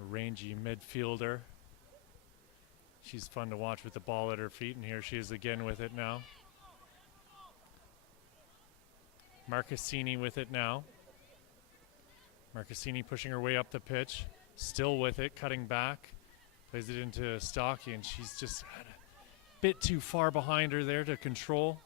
A rangy midfielder. She's fun to watch with the ball at her feet, and here she is again with it now. Marcassini with it now. Marcassini pushing her way up the pitch, still with it, cutting back. Plays it into Stocky, and she's just had a bit too far behind her there to control.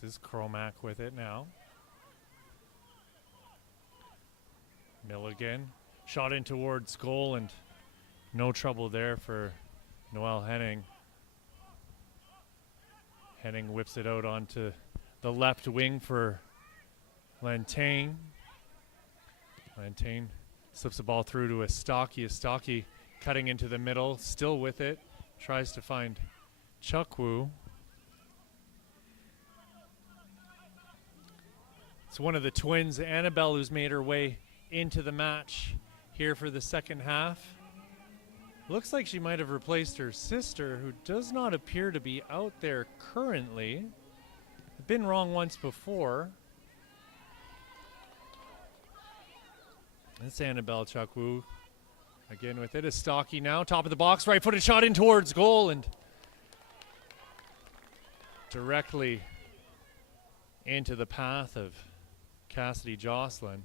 This is Cromack with it now. Milligan shot in towards goal, and no trouble there for Noelle Henning. Henning whips it out onto the left wing for Lantain. Lantain slips the ball through to Estaki. Estaki cutting into the middle, still with it. Tries to find Chukwu. It's one of the twins, Annabelle, who's made her way into the match here for the second half. Looks like she might have replaced her sister, who does not appear to be out there currently. I've been wrong once before. That's Annabelle Chukwu again with it. Estaki now, top of the box, right-footed shot in towards goal, and directly into the path of Cassidy Jocelyn.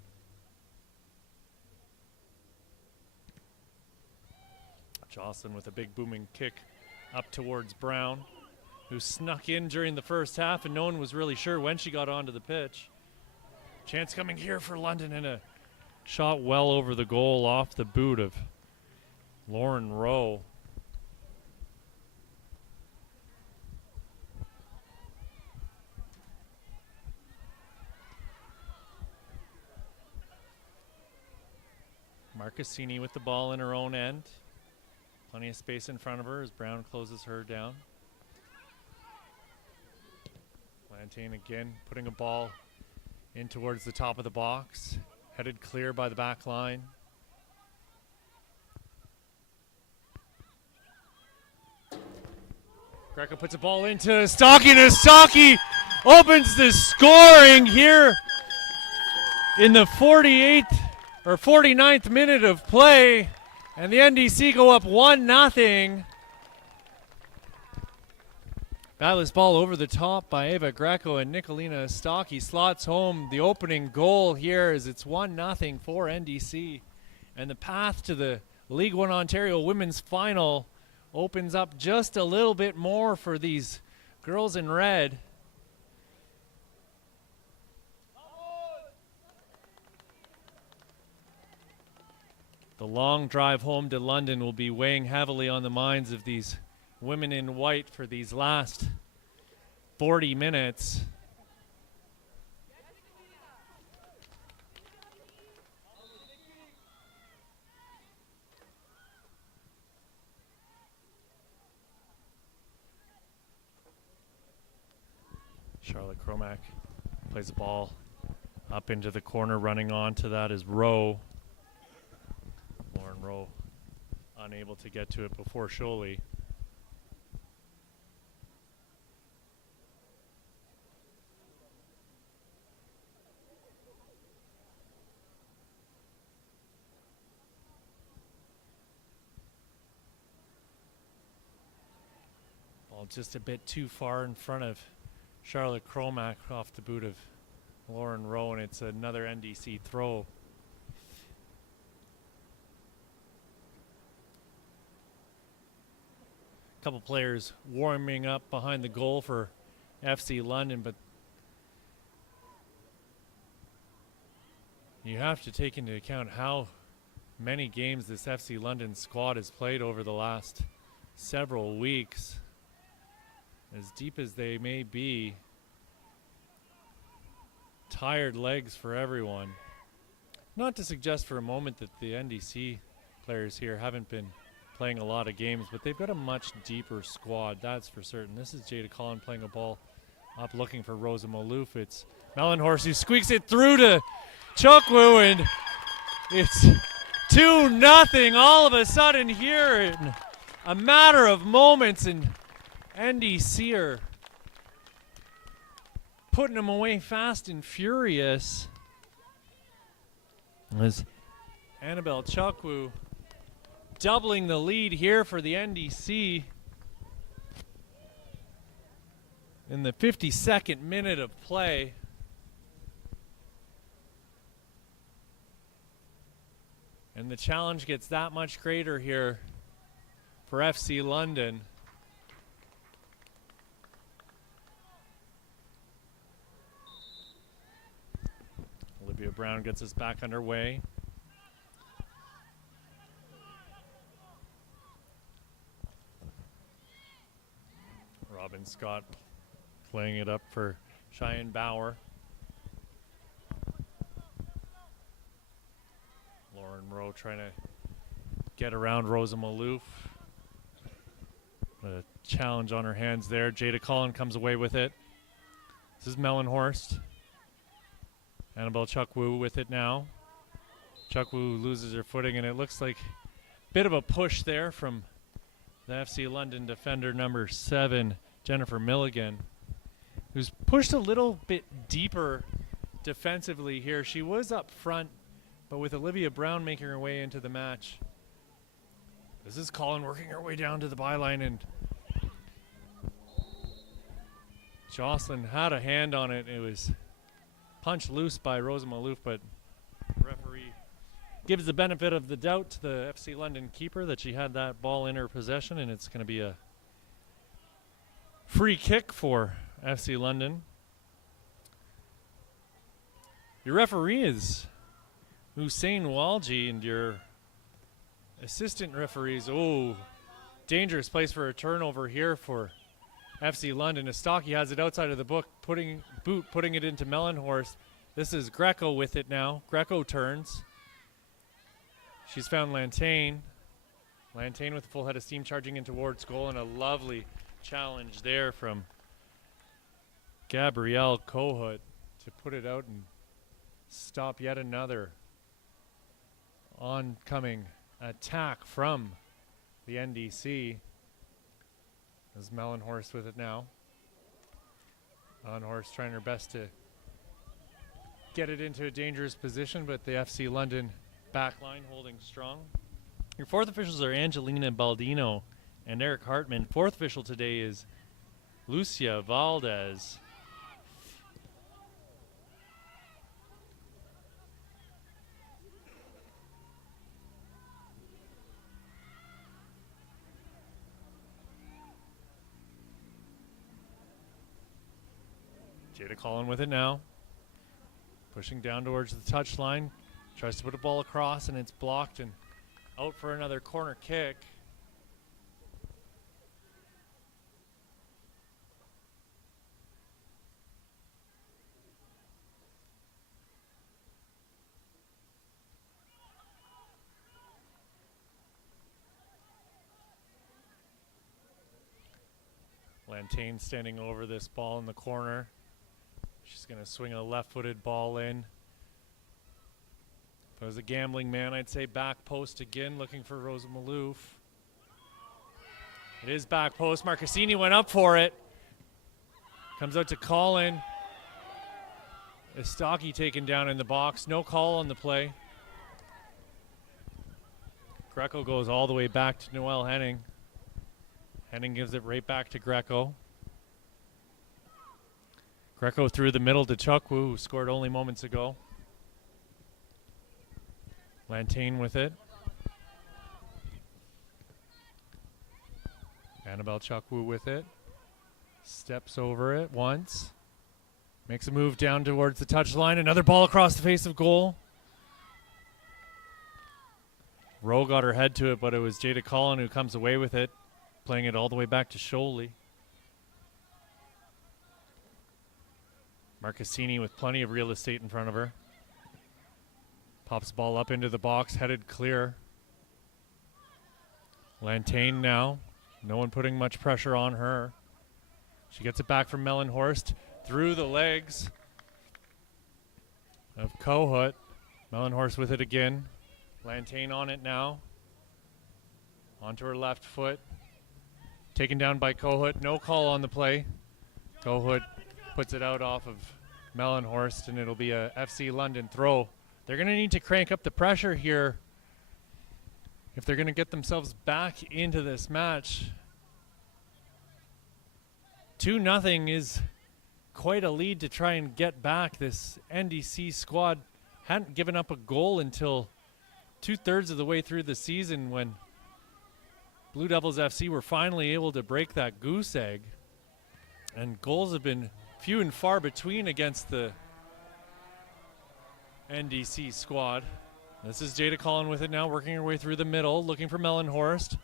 Jocelyn with a big booming kick up towards Brown, who snuck in during the first half, and no one was really sure when she got onto the pitch. Chance coming here for London, and a shot well over the goal off the boot of Lauren Rowe. Marcassini with the ball in her own end. Plenty of space in front of her as Brown closes her down. Lantain again putting a ball in towards the top of the box. Headed clear by the back line. Greco puts a ball into Stocky, and Stocky opens the scoring here in the 48th or 49th minute of play. And the NDC go up 1-0. Battleless ball over the top by Ava Greco, and Nicolina Stocky slots home the opening goal here as it's 1-0 for NDC. And the path to the League One Ontario Women's Final opens up just a little bit more for these girls in red. The long drive home to London will be weighing heavily on the minds of these women in white for these last 40 minutes. Charlotte Cromack plays the ball up into the corner. Running on to that is Rowe. Lauren Rowe unable to get to it before Sholey. Ball just a bit too far in front of Charlotte Cromack off the boot of Lauren Rowe, and it's another NDC throw. A couple players warming up behind the goal for FC London, but you have to take into account how many games this FC London squad has played over the last several weeks. As deep as they may be, tired legs for everyone. Not to suggest for a moment that the NDC players here haven't been playing a lot of games, but they've got a much deeper squad, that's for certain. This is Jada Collin playing a ball up looking for Rosa Malouf. It's Mellenhorst who squeaks it through to Chukwu, and it's 2-0 all of a sudden here in a matter of moments, and NDC are putting them away fast and furious. As Annabelle Chukwu doubling the lead here for the NDC in the 52nd minute of play. And the challenge gets that much greater here for FC London. Olivia Brown gets us back underway. Robin Scott playing it up for Cheyenne Bauer. Lauren Rowe trying to get around Rosa Malouf. A challenge on her hands there. Jada Collin comes away with it. This is Mellenhorst. Annabelle Chukwu with it now. Chukwu loses her footing, and it looks like a bit of a push there from the FC London defender number 7, Jennifer Milligan, who's pushed a little bit deeper defensively here. She was up front, but with Olivia Brown making her way into the match. This is Collin working her way down to the byline, and Jocelyn had a hand on it. It was punched loose by Rosa Malouf, but the referee gives the benefit of the doubt to the FC London keeper that she had that ball in her possession, and it's going to be a free kick for FC London. Your referee is Hussein Walji, and your assistant referees, dangerous place for a turnover here for FC London. Estaki has it outside of the book, putting it into Mellenhorst. This is Greco with it now. Greco turns. She's found Lantain. Lantain with a full head of steam charging in towards goal, and a lovely challenge there from Gabrielle Kohut to put it out and stop yet another oncoming attack from the NDC. There's Mellenhorst with it now. Mellenhorst trying her best to get it into a dangerous position, but the FC London back line holding strong. Your fourth officials are Angelina Baldino and Eric Hartman. Fourth official today is Lucia Valdez. Jada Collin with it now. Pushing down towards the touchline. Tries to put a ball across, and it's blocked and out for another corner kick. Lantain standing over this ball in the corner. She's going to swing a left-footed ball in. If I was a gambling man, I'd say back post again, looking for Rosa Maloof. It is back post. Marcassini went up for it. Comes out to Colin. Istaki taken down in the box. No call on the play. Greco goes all the way back to Noel Henning. Henning gives it right back to Greco. Greco through the middle to Chukwu, who scored only moments ago. Lantain with it. Annabelle Chukwu with it. Steps over it once. Makes a move down towards the touchline. Another ball across the face of goal. Rowe got her head to it, but it was Jada Collin who comes away with it, playing it all the way back to Sholey. Marcassini with plenty of real estate in front of her. Pops the ball up into the box, headed clear. Lantain now. No one putting much pressure on her. She gets it back from Mellenhorst through the legs of Kohut. Mellenhorst with it again. Lantain on it now. Onto her left foot. Taken down by Kohut. No call on the play. Kohut puts it out off of Mellenhorst, and it'll be a FC London throw. They're going to need to crank up the pressure here if they're going to get themselves back into this match. 2-0 is quite a lead to try and get back. This NDC squad hadn't given up a goal until 2/3 of the way through the season, when Blue Devils FC were finally able to break that goose egg. And goals have been few and far between against the NDC squad. This is Jada Collin with it now, working her way through the middle, looking for Mellenhorst.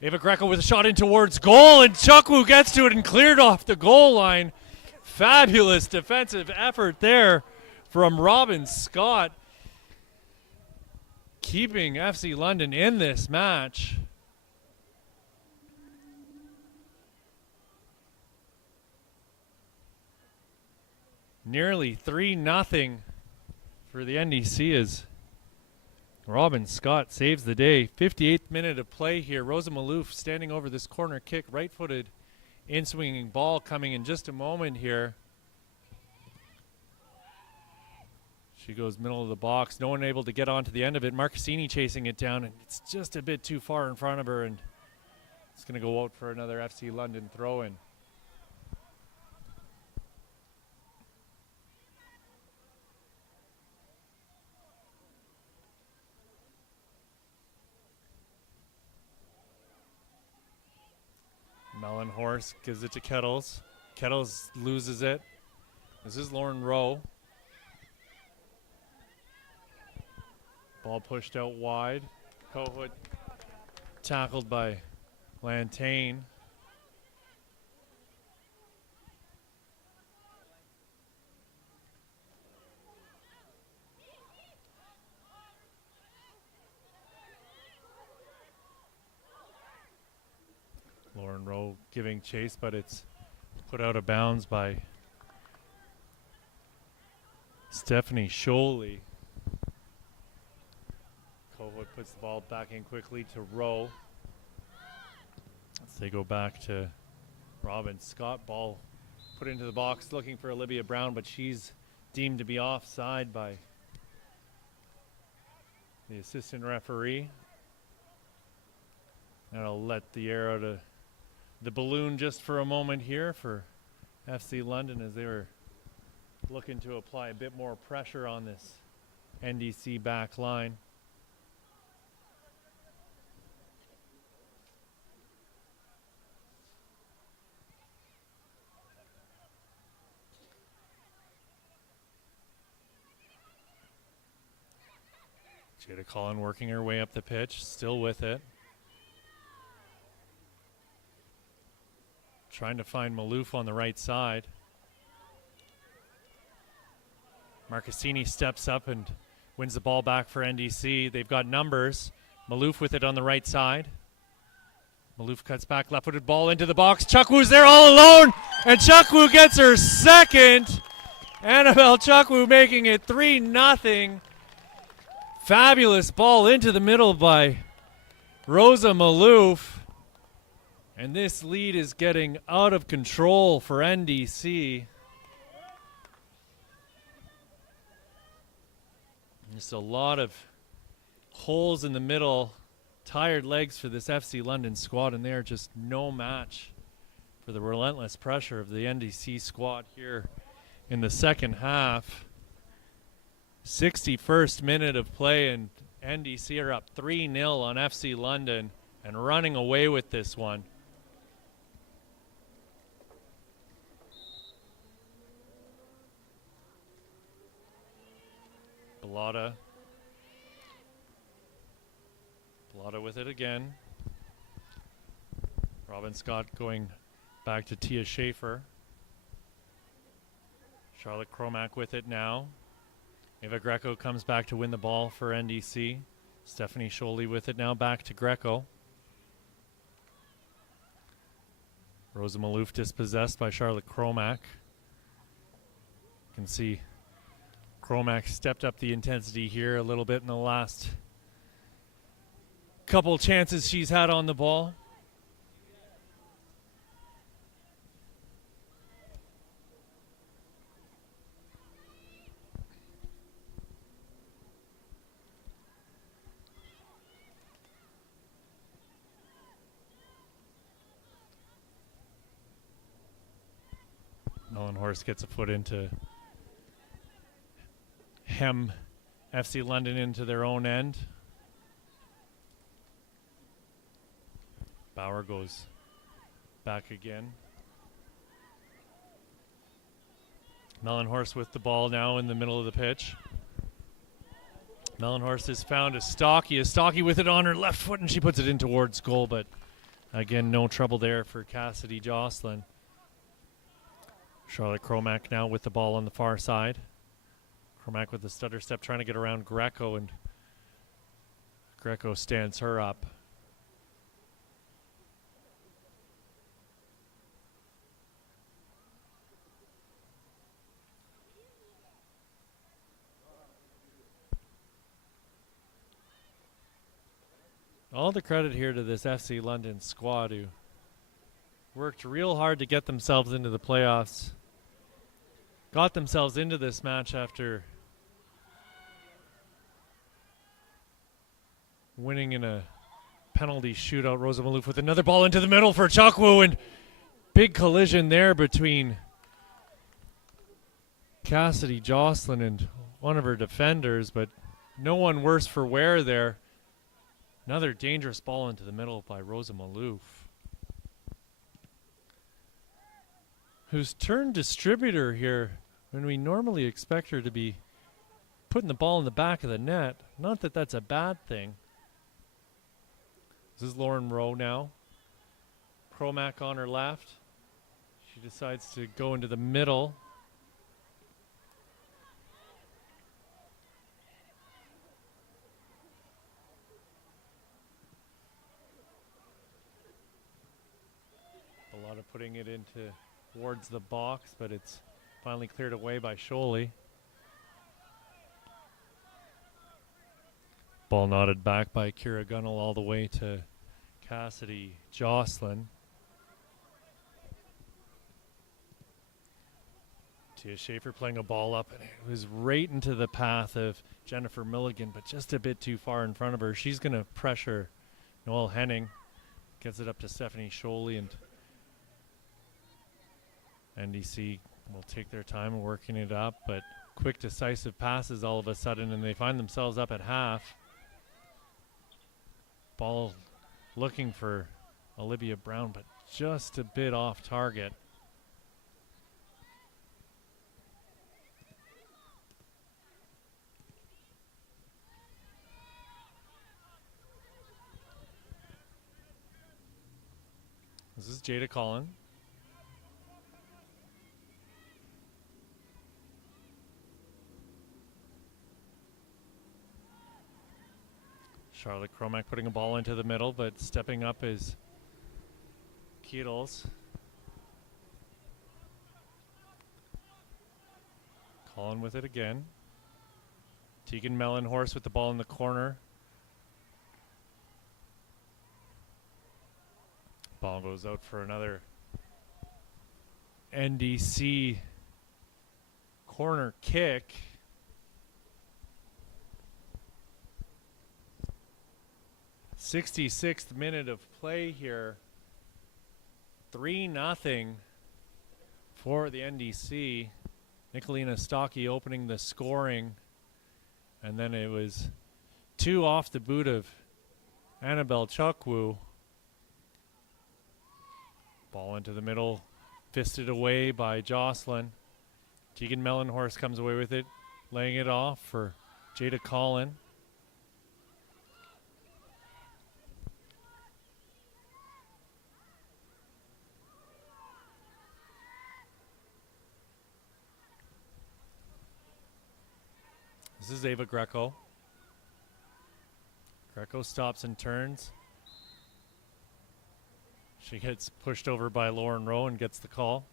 Ava Greco with a shot in towards goal, and Chukwu gets to it and cleared off the goal line. Fabulous defensive effort there from Robin Scott, keeping FC London in this match. Nearly 3-0 for the NDC as Robin Scott saves the day. 58th minute of play here. Rosa Maloof standing over this corner kick, right-footed in-swinging ball coming in just a moment here. She goes middle of the box. No one able to get onto the end of it. Marcassini chasing it down, and it's just a bit too far in front of her, and it's going to go out for another FC London throw-in. Mellenhorst gives it to Kettles. Kettles loses it. This is Lauren Rowe. Ball pushed out wide. Kohut tackled by Lantain. Lauren Rowe giving chase, but it's put out of bounds by Stephanie Sholey. Kohut puts the ball back in quickly to Rowe. As they go back to Robin Scott. Ball put into the box looking for Olivia Brown, but she's deemed to be offside by the assistant referee. That'll let the arrow to the balloon just for a moment here for FC London, as they were looking to apply a bit more pressure on this NDC back line. Jada Collin working her way up the pitch, still with it. Trying to find Maloof on the right side. Marcassini steps up and wins the ball back for NDC. They've got numbers. Maloof with it on the right side. Maloof cuts back, left-footed ball into the box. Chukwu's there all alone, and Chukwu gets her second. Annabelle Chukwu making it 3-0. Fabulous ball into the middle by Rosa Malouf. And this lead is getting out of control for NDC. Just a lot of holes in the middle, tired legs for this FC London squad, and they are just no match for the relentless pressure of the NDC squad here in the second half. 61st minute of play, and NDC are up 3-0 on FC London and running away with this one. Bellotta with it again. Robin Scott going back to Tia Schaefer. Charlotte Cromack with it now. Ava Greco comes back to win the ball for NDC. Stephanie Scholey with it now, back to Greco. Rosa Malouf dispossessed by Charlotte Cromack. You can see Cromack stepped up the intensity here a little bit in the last couple chances she's had on the ball. Nolan Horst gets a foot into hem FC London into their own end. Bauer goes back again. Mellenhorst with the ball now in the middle of the pitch. Mellenhorst has found Astaki with it on her left foot, and she puts it in towards goal, but again, no trouble there for Cassidy Jocelyn. Charlotte Cromack now with the ball on the far side. Cromack with the stutter step trying to get around Greco, and Greco stands her up. All the credit here to this FC London squad, who worked real hard to get themselves into the playoffs. Got themselves into this match after winning in a penalty shootout. Rosa Malouf with another ball into the middle for Chakwu, and big collision there between Cassidy Jocelyn and one of her defenders, but no one worse for wear there. Another dangerous ball into the middle by Rosa Malouf, who's turned distributor here when we normally expect her to be putting the ball in the back of the net. Not that that's a bad thing. This is Lauren Rowe now. Cromack on her left. She decides to go into the middle. Bellotta putting it into towards the box, but it's finally cleared away by Scholey. Ball knotted back by Kira Gunnell all the way to Cassidy Jocelyn. Tia Schaefer playing a ball up, and it was right into the path of Jennifer Milligan, but just a bit too far in front of her. She's going to pressure Noelle Henning. Gets it up to Stephanie Scholey, and NDC will take their time working it up, but quick decisive passes all of a sudden, and they find themselves up at half. Ball looking for Olivia Brown, but just a bit off target. This is Jada Collin. Charlotte Cromack putting a ball into the middle, but stepping up is Keatles. Collin with it again. Tegan Mellenhorst with the ball in the corner. Ball goes out for another NDC corner kick. '66th minute of play here. 3-0 for the NDC. Nicolina Stocky opening the scoring. And then it was 2 off the boot of Annabelle Chukwu. Ball into the middle, fisted away by Jocelyn. Tegan Mellenhorst comes away with it, laying it off for Jada Collin. This is Ava Greco. Greco stops and turns. She gets pushed over by Lauren Rowe and gets the call.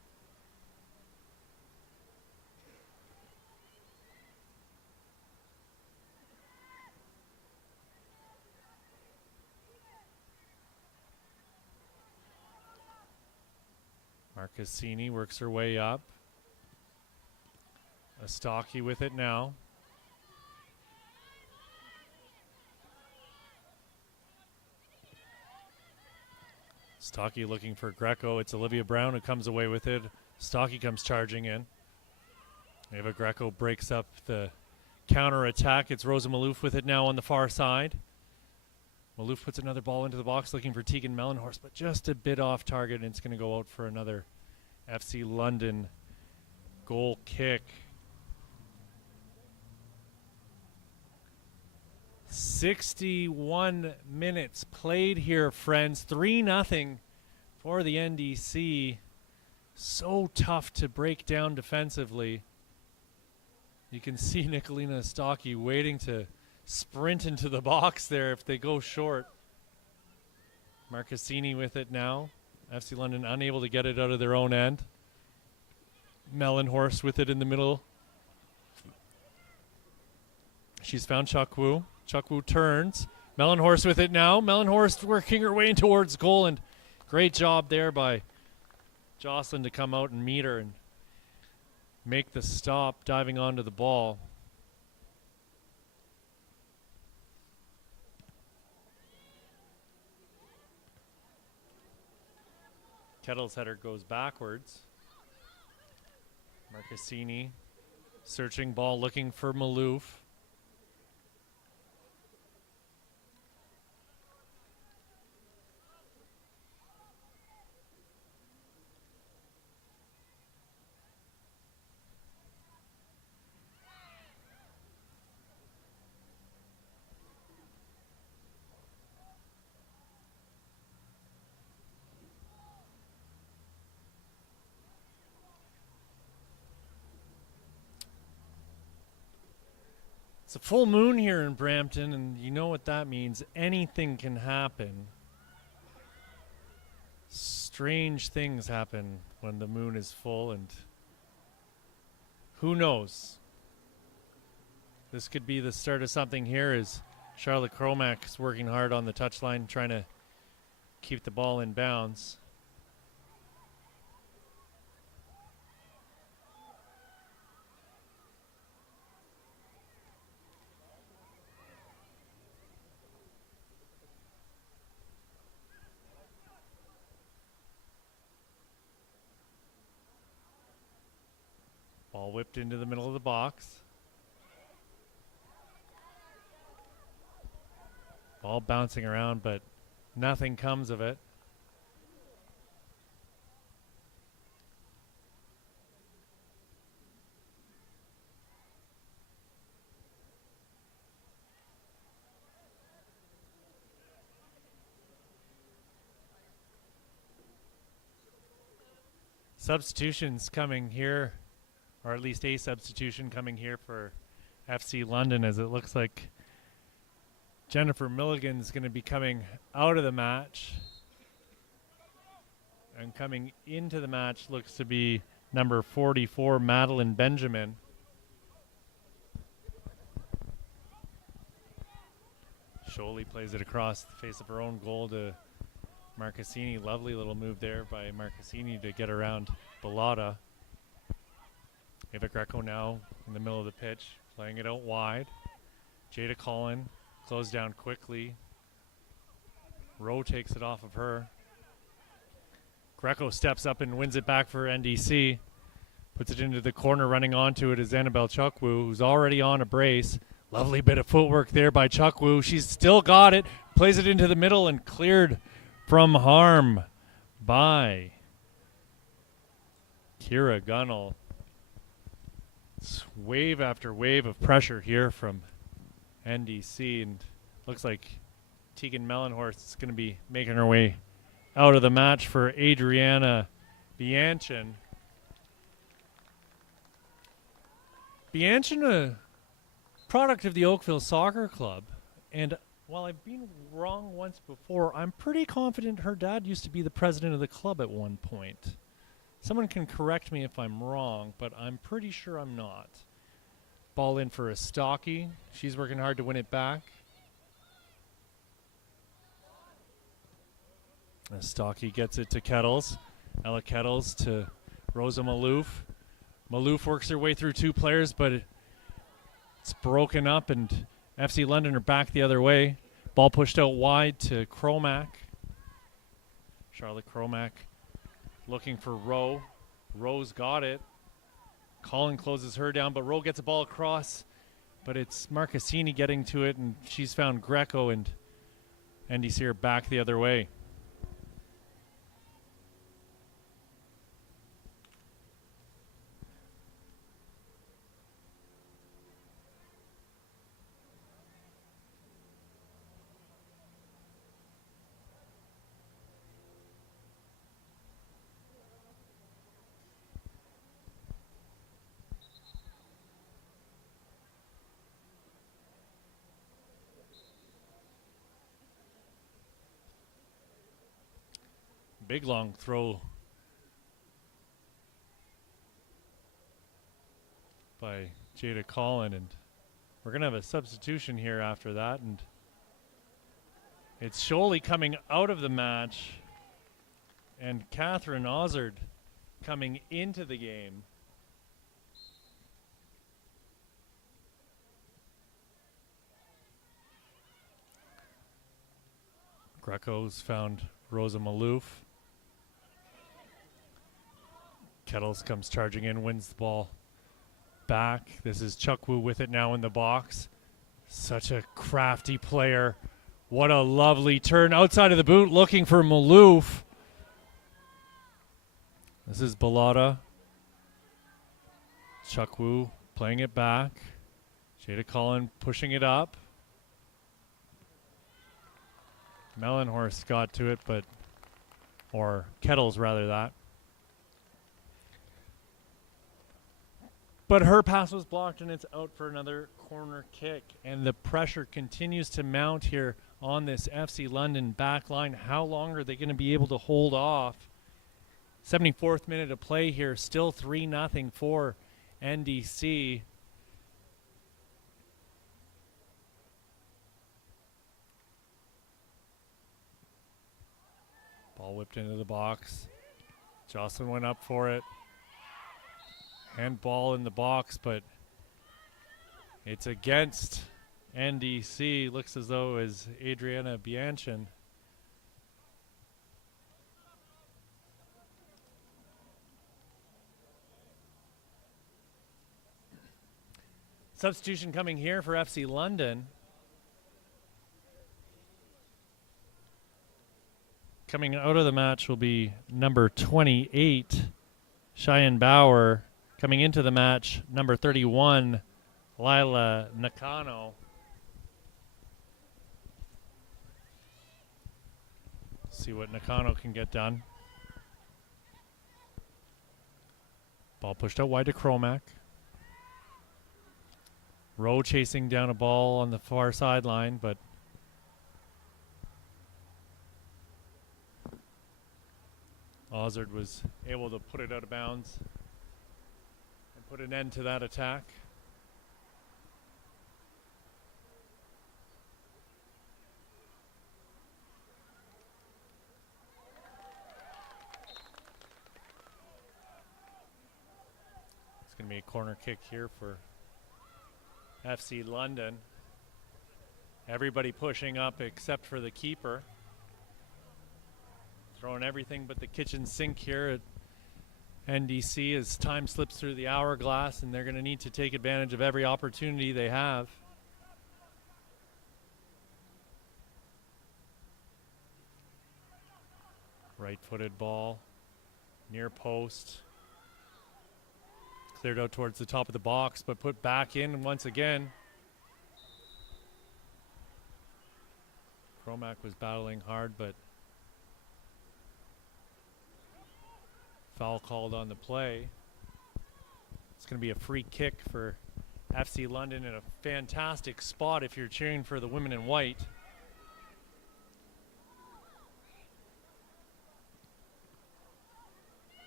Marcassini works her way up. Stocky with it now. Stocky looking for Greco. It's Olivia Brown who comes away with it. Stocky comes charging in. Ava Greco breaks up the counter attack. It's Rosa Maloof with it now on the far side. Maloof puts another ball into the box looking for Tegan Mellenhorst, but just a bit off target, and it's going to go out for another FC London goal kick. 61 minutes played here, friends. 3-0 for the NDC. So tough to break down defensively. You can see Nicolina Stocky waiting to sprint into the box there if they go short. Marcassini with it now. FC London unable to get it out of their own end. Mellenhorst with it in the middle. She's found Chukwu. Chukwu turns. Mellenhorst with it now. Mellenhorst working her way towards goal, and great job there by Jocelyn to come out and meet her and make the stop, diving onto the ball. Kettle's header goes backwards. Marcassini searching ball, looking for Maloof. It's a full moon here in Brampton, and you know what that means. Anything can happen. Strange things happen when the moon is full, and who knows? This could be the start of something here as Charlotte Cromack is working hard on the touchline, trying to keep the ball in bounds. Ball whipped into the middle of the box. Ball bouncing around, but nothing comes of it. Substitutions coming here, or at least a substitution coming here for FC London, as it looks like Jennifer Milligan's going to be coming out of the match. And coming into the match looks to be number 44, Madeline Benjamin. Sholey plays it across the face of her own goal to Marcassini. Lovely little move there by Marcassini to get around Bellotta. Ava Greco now in the middle of the pitch, playing it out wide. Jada Collin closed down quickly. Rowe takes it off of her. Greco steps up and wins it back for NDC. Puts it into the corner. Running onto it is Annabelle Chukwu, who's already on a brace. Lovely bit of footwork there by Chukwu. She's still got it. Plays it into the middle and cleared from harm by Kira Gunnell. It's wave after wave of pressure here from NDC, and looks like Tegan Mellenhorst is going to be making her way out of the match for Adriana Bianchin. Bianchin, a product of the Oakville Soccer Club, and while I've been wrong once before, I'm pretty confident her dad used to be the president of the club at one point. Someone can correct me if I'm wrong, but I'm pretty sure I'm not. Ball in for Stocky. She's working hard to win it back. Stocky gets it to Kettles. Ella Kettles to Rosa Malouf. Malouf works her way through two players, but it's broken up, and FC London are back the other way. Ball pushed out wide to Cromack. Charlotte Cromack looking for Rowe. Rowe's got it. Colin closes her down, but Rowe gets a ball across, but it's Marcassini getting to it, and she's found Greco, and NDC are back the other way. Big long throw by Jada Collin, and we're going to have a substitution here after that, and it's Sholey coming out of the match and Catherine Ozard coming into the game. Greco's found Rosa Malouf. Kettles comes charging in, wins the ball back. This is Chukwu with it now in the box. Such a crafty player. What a lovely turn outside of the boot, looking for Malouf. This is Bellotta. Chukwu playing it back. Jada Collin pushing it up. Mellenhorst got to it, or Kettles rather that. But her pass was blocked, and it's out for another corner kick. And the pressure continues to mount here on this FC London back line. How long are they going to be able to hold off? 74th minute of play here. Still 3-0 for NDC. Ball whipped into the box. Jocelyn went up for it. Handball in the box, but it's against NDC. Looks as though it's Adriana Bianchin. Substitution coming here for FC London. Coming out of the match will be number 28, Cheyenne Bauer. Coming into the match, number 31, Lila Nakano. See what Nakano can get done. Ball pushed out wide to Cromack. Rowe chasing down a ball on the far sideline, but Ozard was able to put it out of bounds and put an end to that attack. going to be a corner kick here for FC London. Everybody pushing up except for the keeper. Throwing everything but the kitchen sink here at NDC as time slips through the hourglass, and they're going to need to take advantage of every opportunity they have. Right-footed ball, near post. Cleared out towards the top of the box, but put back in once again. Cromack was battling hard, but foul called on the play. It's going to be a free kick for FC London in a fantastic spot if you're cheering for the women in white.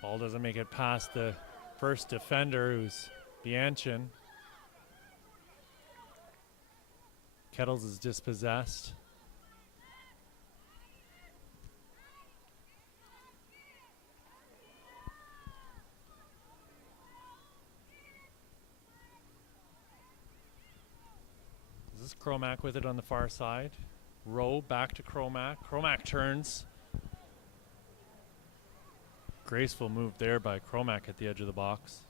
Ball doesn't make it past the first defender, who's Bianchin. Kettles is dispossessed. This is Cromack with it on the far side. Rowe back to Cromack. Cromack turns. Graceful move there by Cromack at the edge of the box.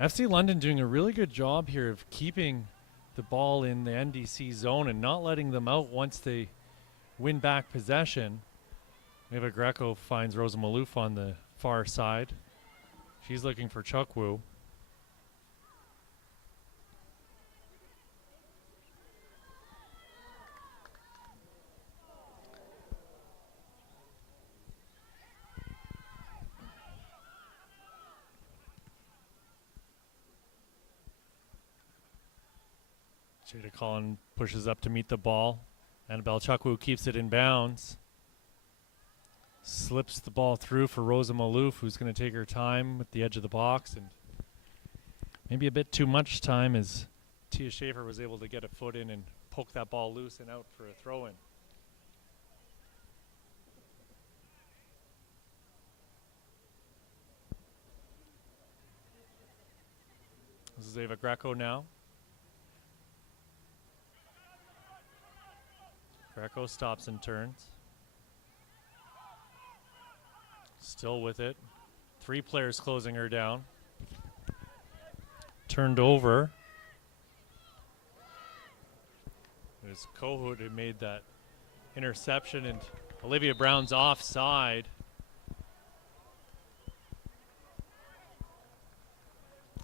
FC London doing a really good job here of keeping the ball in the NDC zone and not letting them out once they win back possession. Eva Greco finds Rosa Malouf on the far side. She's looking for Chukwu. Jada Collin pushes up to meet the ball. Annabelle Chukwu keeps it in bounds. Slips the ball through for Rosa Malouf, who's going to take her time at the edge of the box, and maybe a bit too much time as Tia Schaefer was able to get a foot in and poke that ball loose and out for a throw-in. This is Ava Greco now. Greco stops and turns. Still with it. 3 players closing her down. Turned over. It was Kohut who made that interception, and Olivia Brown's offside.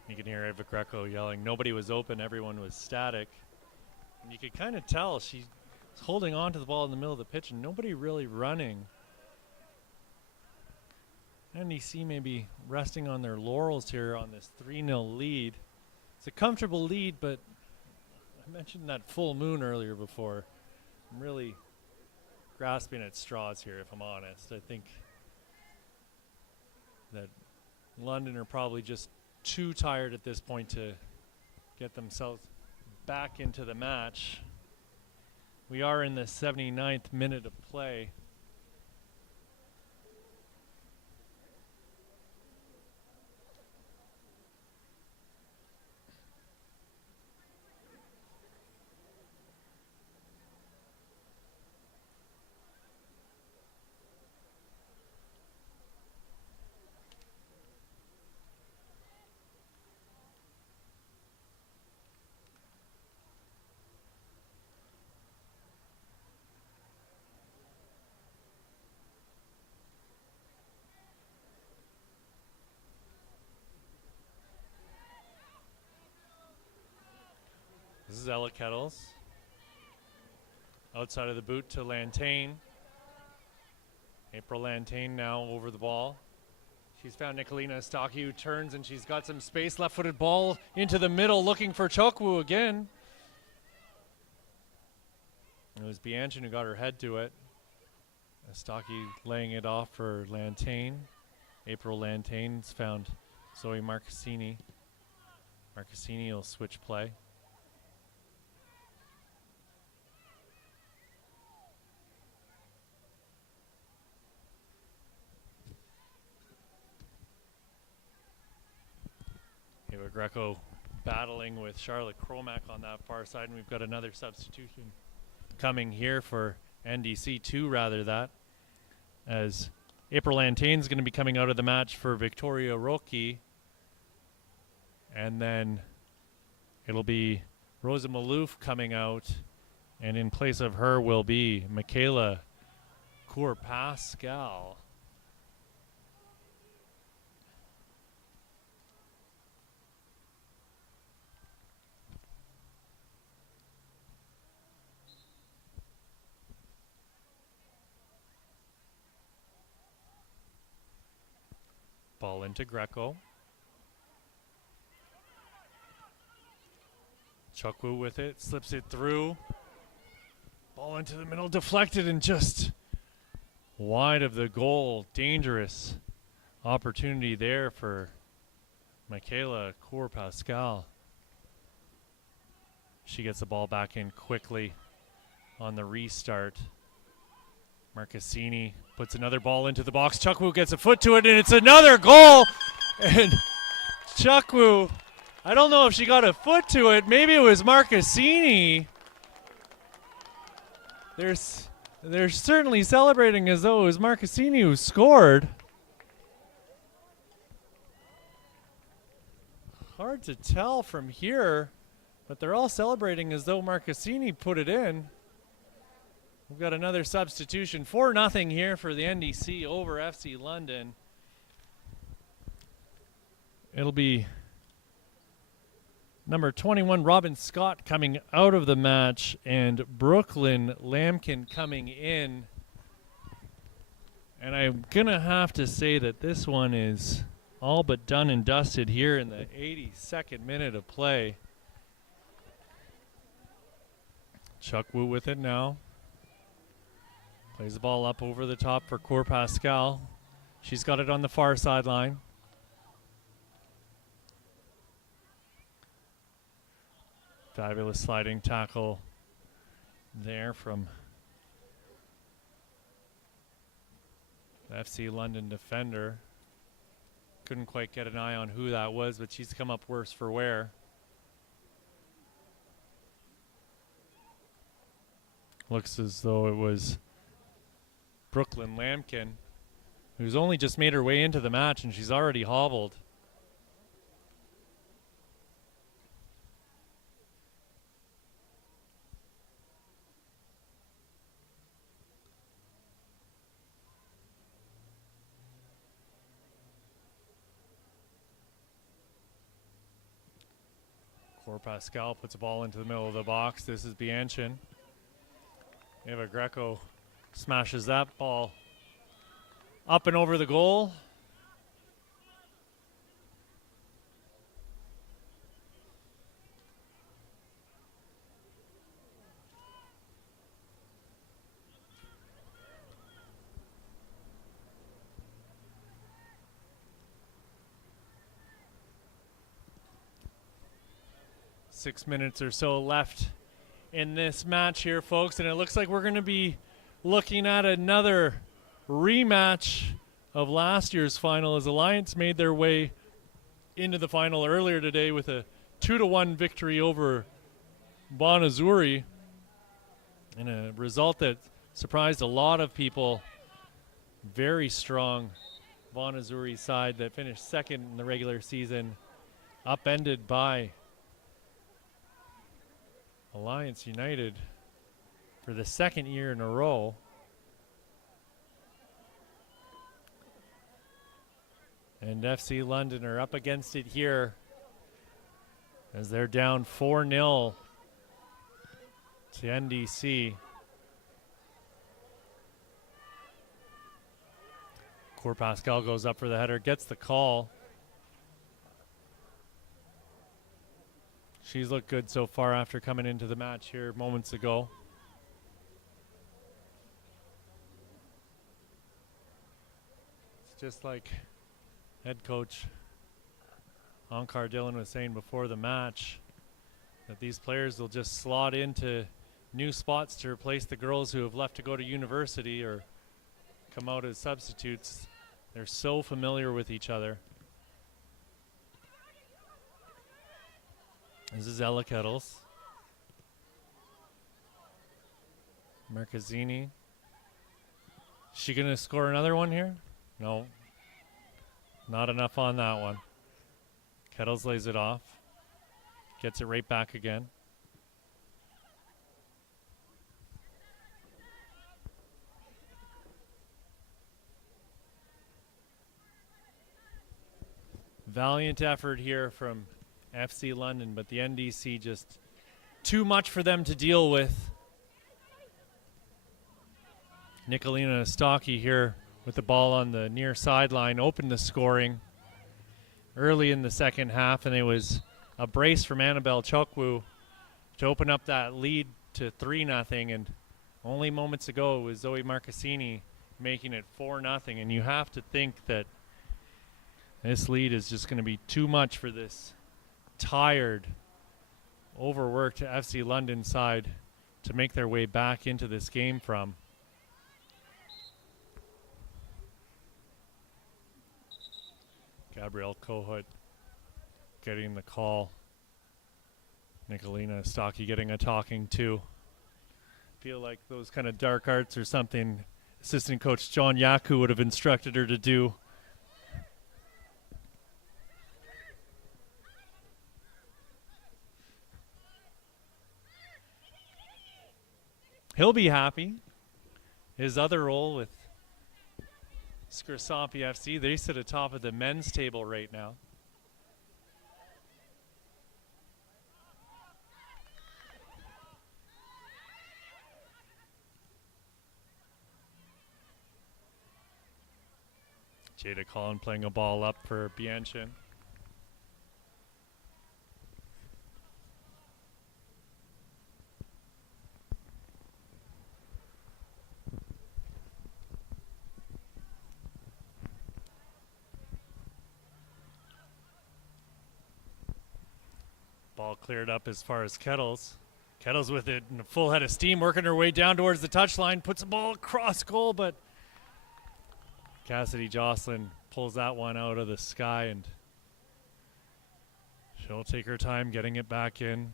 You can hear Eva Greco yelling, nobody was open, everyone was static. And you could kind of tell she's holding on to the ball in the middle of the pitch and nobody really running. NDC may be resting on their laurels here on this 3-0 lead. It's a comfortable lead, but I mentioned that full moon earlier before. I'm really grasping at straws here, if I'm honest. I think that London are probably just too tired at this point to get themselves back into the match. We are in the 79th minute of play. This is Ella Kettles. Outside of the boot to Lantain. April Lantain now over the ball. She's found Nicolina Stocky, who turns, and she's got some space. Left-footed ball into the middle, looking for Chokwu again. It was Bianchin who got her head to it. Stocky laying it off for Lantain. April Lantain's found Zoe Marcassini. Marcassini will switch play. Eva Greco battling with Charlotte Cromack on that far side, and we've got another substitution coming here for NDC, two rather, that as April Lantaine's going to be coming out of the match for Victoria Roki, and then it'll be Rosa Malouf coming out, and in place of her will be Michaela Cour-Pascal. Ball into Greco. Chukwu with it, slips it through. Ball into the middle, deflected and just wide of the goal. Dangerous opportunity there for Michaela Cour-Pascal. She gets the ball back in quickly on the restart. Marcassini puts another ball into the box. Chukwu gets a foot to it, and it's another goal. And Chukwu, I don't know if she got a foot to it. Maybe it was Marcassini. They're certainly celebrating as though it was Marcassini who scored. Hard to tell from here, but they're all celebrating as though Marcassini put it in. We've got another substitution, 4-0 here for the NDC over FC London. It'll be number 21, Robin Scott, coming out of the match, and Brooklyn Lampkin coming in. And I'm going to have to say that this one is all but done and dusted here in the 82nd minute of play. Chukwu with it now. Plays the ball up over the top for Cour-Pascal. She's got it on the far sideline. Fabulous sliding tackle there from the FC London defender. Couldn't quite get an eye on who that was, but she's come up worse for wear. Looks as though it was Brooklyn Lampkin, who's only just made her way into the match, and she's already hobbled. Cour-Pascal puts a ball into the middle of the box. This is Bianchin. Eva Greco smashes that ball up and over the goal. Six minutes or so left in this match here, folks, and it looks like we're going to be looking at another rematch of last year's final, as Alliance made their way into the final earlier today with a 2-1 victory over Bon Azzurri, and a result that surprised a lot of people. Very strong Bon Azzurri side that finished second in the regular season, upended by Alliance United for the second year in a row. And FC London are up against it here as they're down 4-0 to NDC. Cour-Pascal goes up for the header, gets the call. She's looked good so far after coming into the match here moments ago. It's just like head coach Onkar Dillon was saying before the match, that these players will just slot into new spots to replace the girls who have left to go to university or come out as substitutes. They're so familiar with each other. This is Ella Kettles. Marcazzini. She going to score another one here? No. Not enough on that one. Kettles lays it off. Gets it right back again. Valiant effort here from FC London, but the NDC just too much for them to deal with. Nicolina Stocky here with the ball on the near sideline opened the scoring early in the second half, and it was a brace from Annabelle Chokwu to open up that lead to 3-0, and only moments ago it was Zoe Marcassini making it 4-0, and you have to think that this lead is just going to be too much for this tired, overworked FC London side to make their way back into this game from. Gabrielle Kohut getting the call. Nicolina Stocky getting a talking to. Feel like those kind of dark arts or something assistant coach John Yaku would have instructed her to do. He'll be happy. His other role with Scrisapi FC, they sit atop of the men's table right now. Jada Collin playing a ball up for Bianchin. Ball cleared up as far as Kettles. Kettles with it in a full head of steam, working her way down towards the touchline, puts the ball across goal, but Cassidy Jocelyn pulls that one out of the sky, and she'll take her time getting it back in.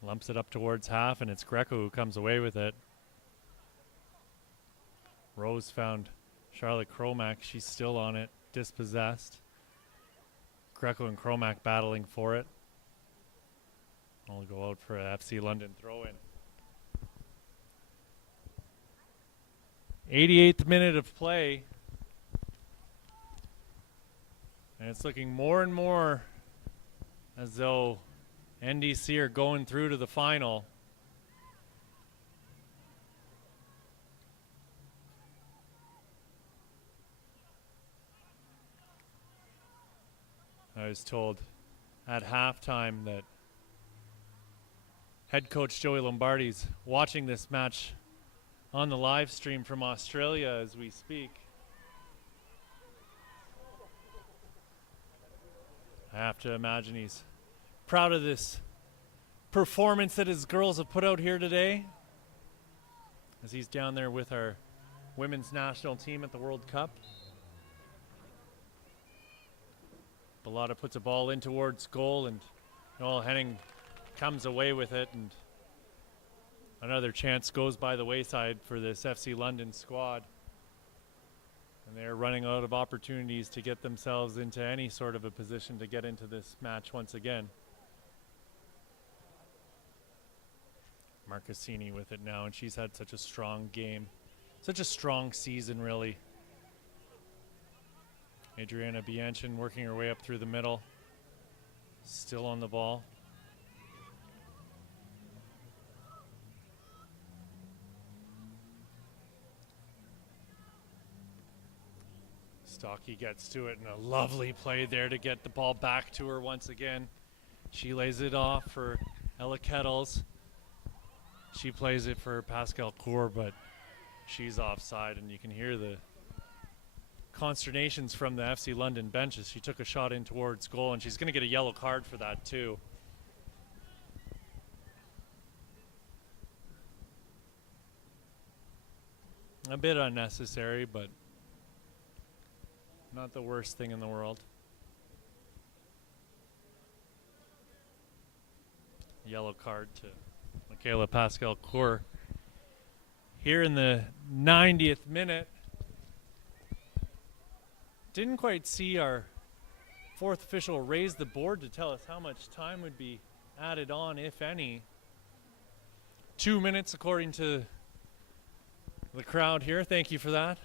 Lumps it up towards half, and it's Greco who comes away with it. Rose found Charlotte Cromack. She's still on it, dispossessed. Greco and Cromack battling for it. I'll go out for an FC London throw-in. 88th minute of play. And it's looking more and more as though NDC are going through to the final. I was told at halftime that head coach Joey Lombardi's watching this match on the live stream from Australia as we speak. I have to imagine he's proud of this performance that his girls have put out here today, as he's down there with our women's national team at the World Cup. Bellotta puts a ball in towards goal, and Noel Henning comes away with it, and another chance goes by the wayside for this FC London squad. And they're running out of opportunities to get themselves into any sort of a position to get into this match once again. Marcassini with it now, and she's had such a strong game. Such a strong season, really. Adriana Bianchin working her way up through the middle. Still on the ball. Stocky gets to it, and a lovely play there to get the ball back to her once again. She lays it off for Ella Kettles. She plays it for Pascal Cour, but she's offside, and you can hear the consternations from the FC London benches. She took a shot in towards goal, and she's going to get a yellow card for that too. A bit unnecessary, but not the worst thing in the world. yellow card to Michaela Pascal-Cour. Here in the 90th minute. Didn't quite see our fourth official raise the board to tell us how much time would be added on, if any. 2 minutes according to the crowd here. Thank you for that.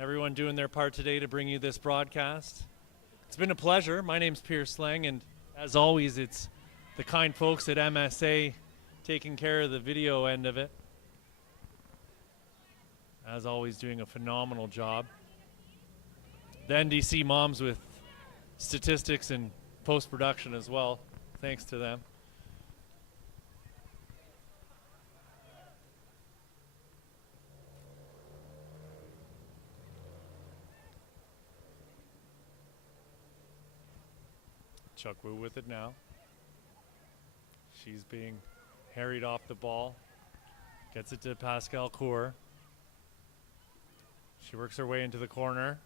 Everyone doing their part today to bring you this broadcast. It's been a pleasure. My name's Pierce Lang, and as always, it's the kind folks at MSA taking care of the video end of it. As always, doing a phenomenal job. The NDC moms with statistics and post-production as well. Thanks to them. Chuck Wu with it now. She's being harried off the ball. Gets it to Pascal-Cour. She works her way into the corner.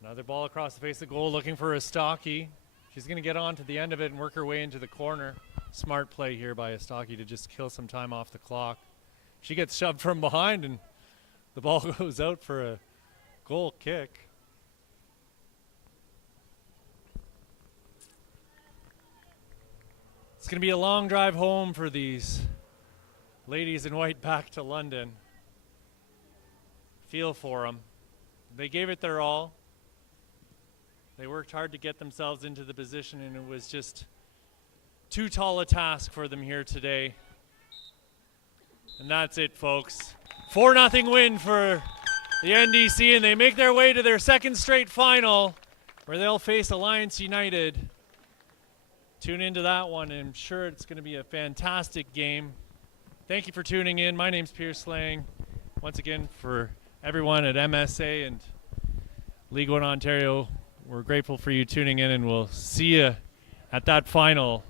Another ball across the face of goal, looking for Estaki. She's going to get on to the end of it and work her way into the corner. Smart play here by Estaki to just kill some time off the clock. She gets shoved from behind, and the ball goes out for a goal kick. It's going to be a long drive home for these ladies in white back to London. Feel for them. They gave it their all. They worked hard to get themselves into the position, and it was just too tall a task for them here today. And that's it, folks. 4-0 win for the NDC, and they make their way to their second straight final, where they'll face Alliance United. Tune into that one, and I'm sure it's going to be a fantastic game. Thank you for tuning in. My name's Pierce Lang. Once again, for everyone at MSA and League One Ontario, we're grateful for you tuning in, and we'll see you at that final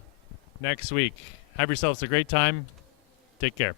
next week. Have yourselves a great time. Take care.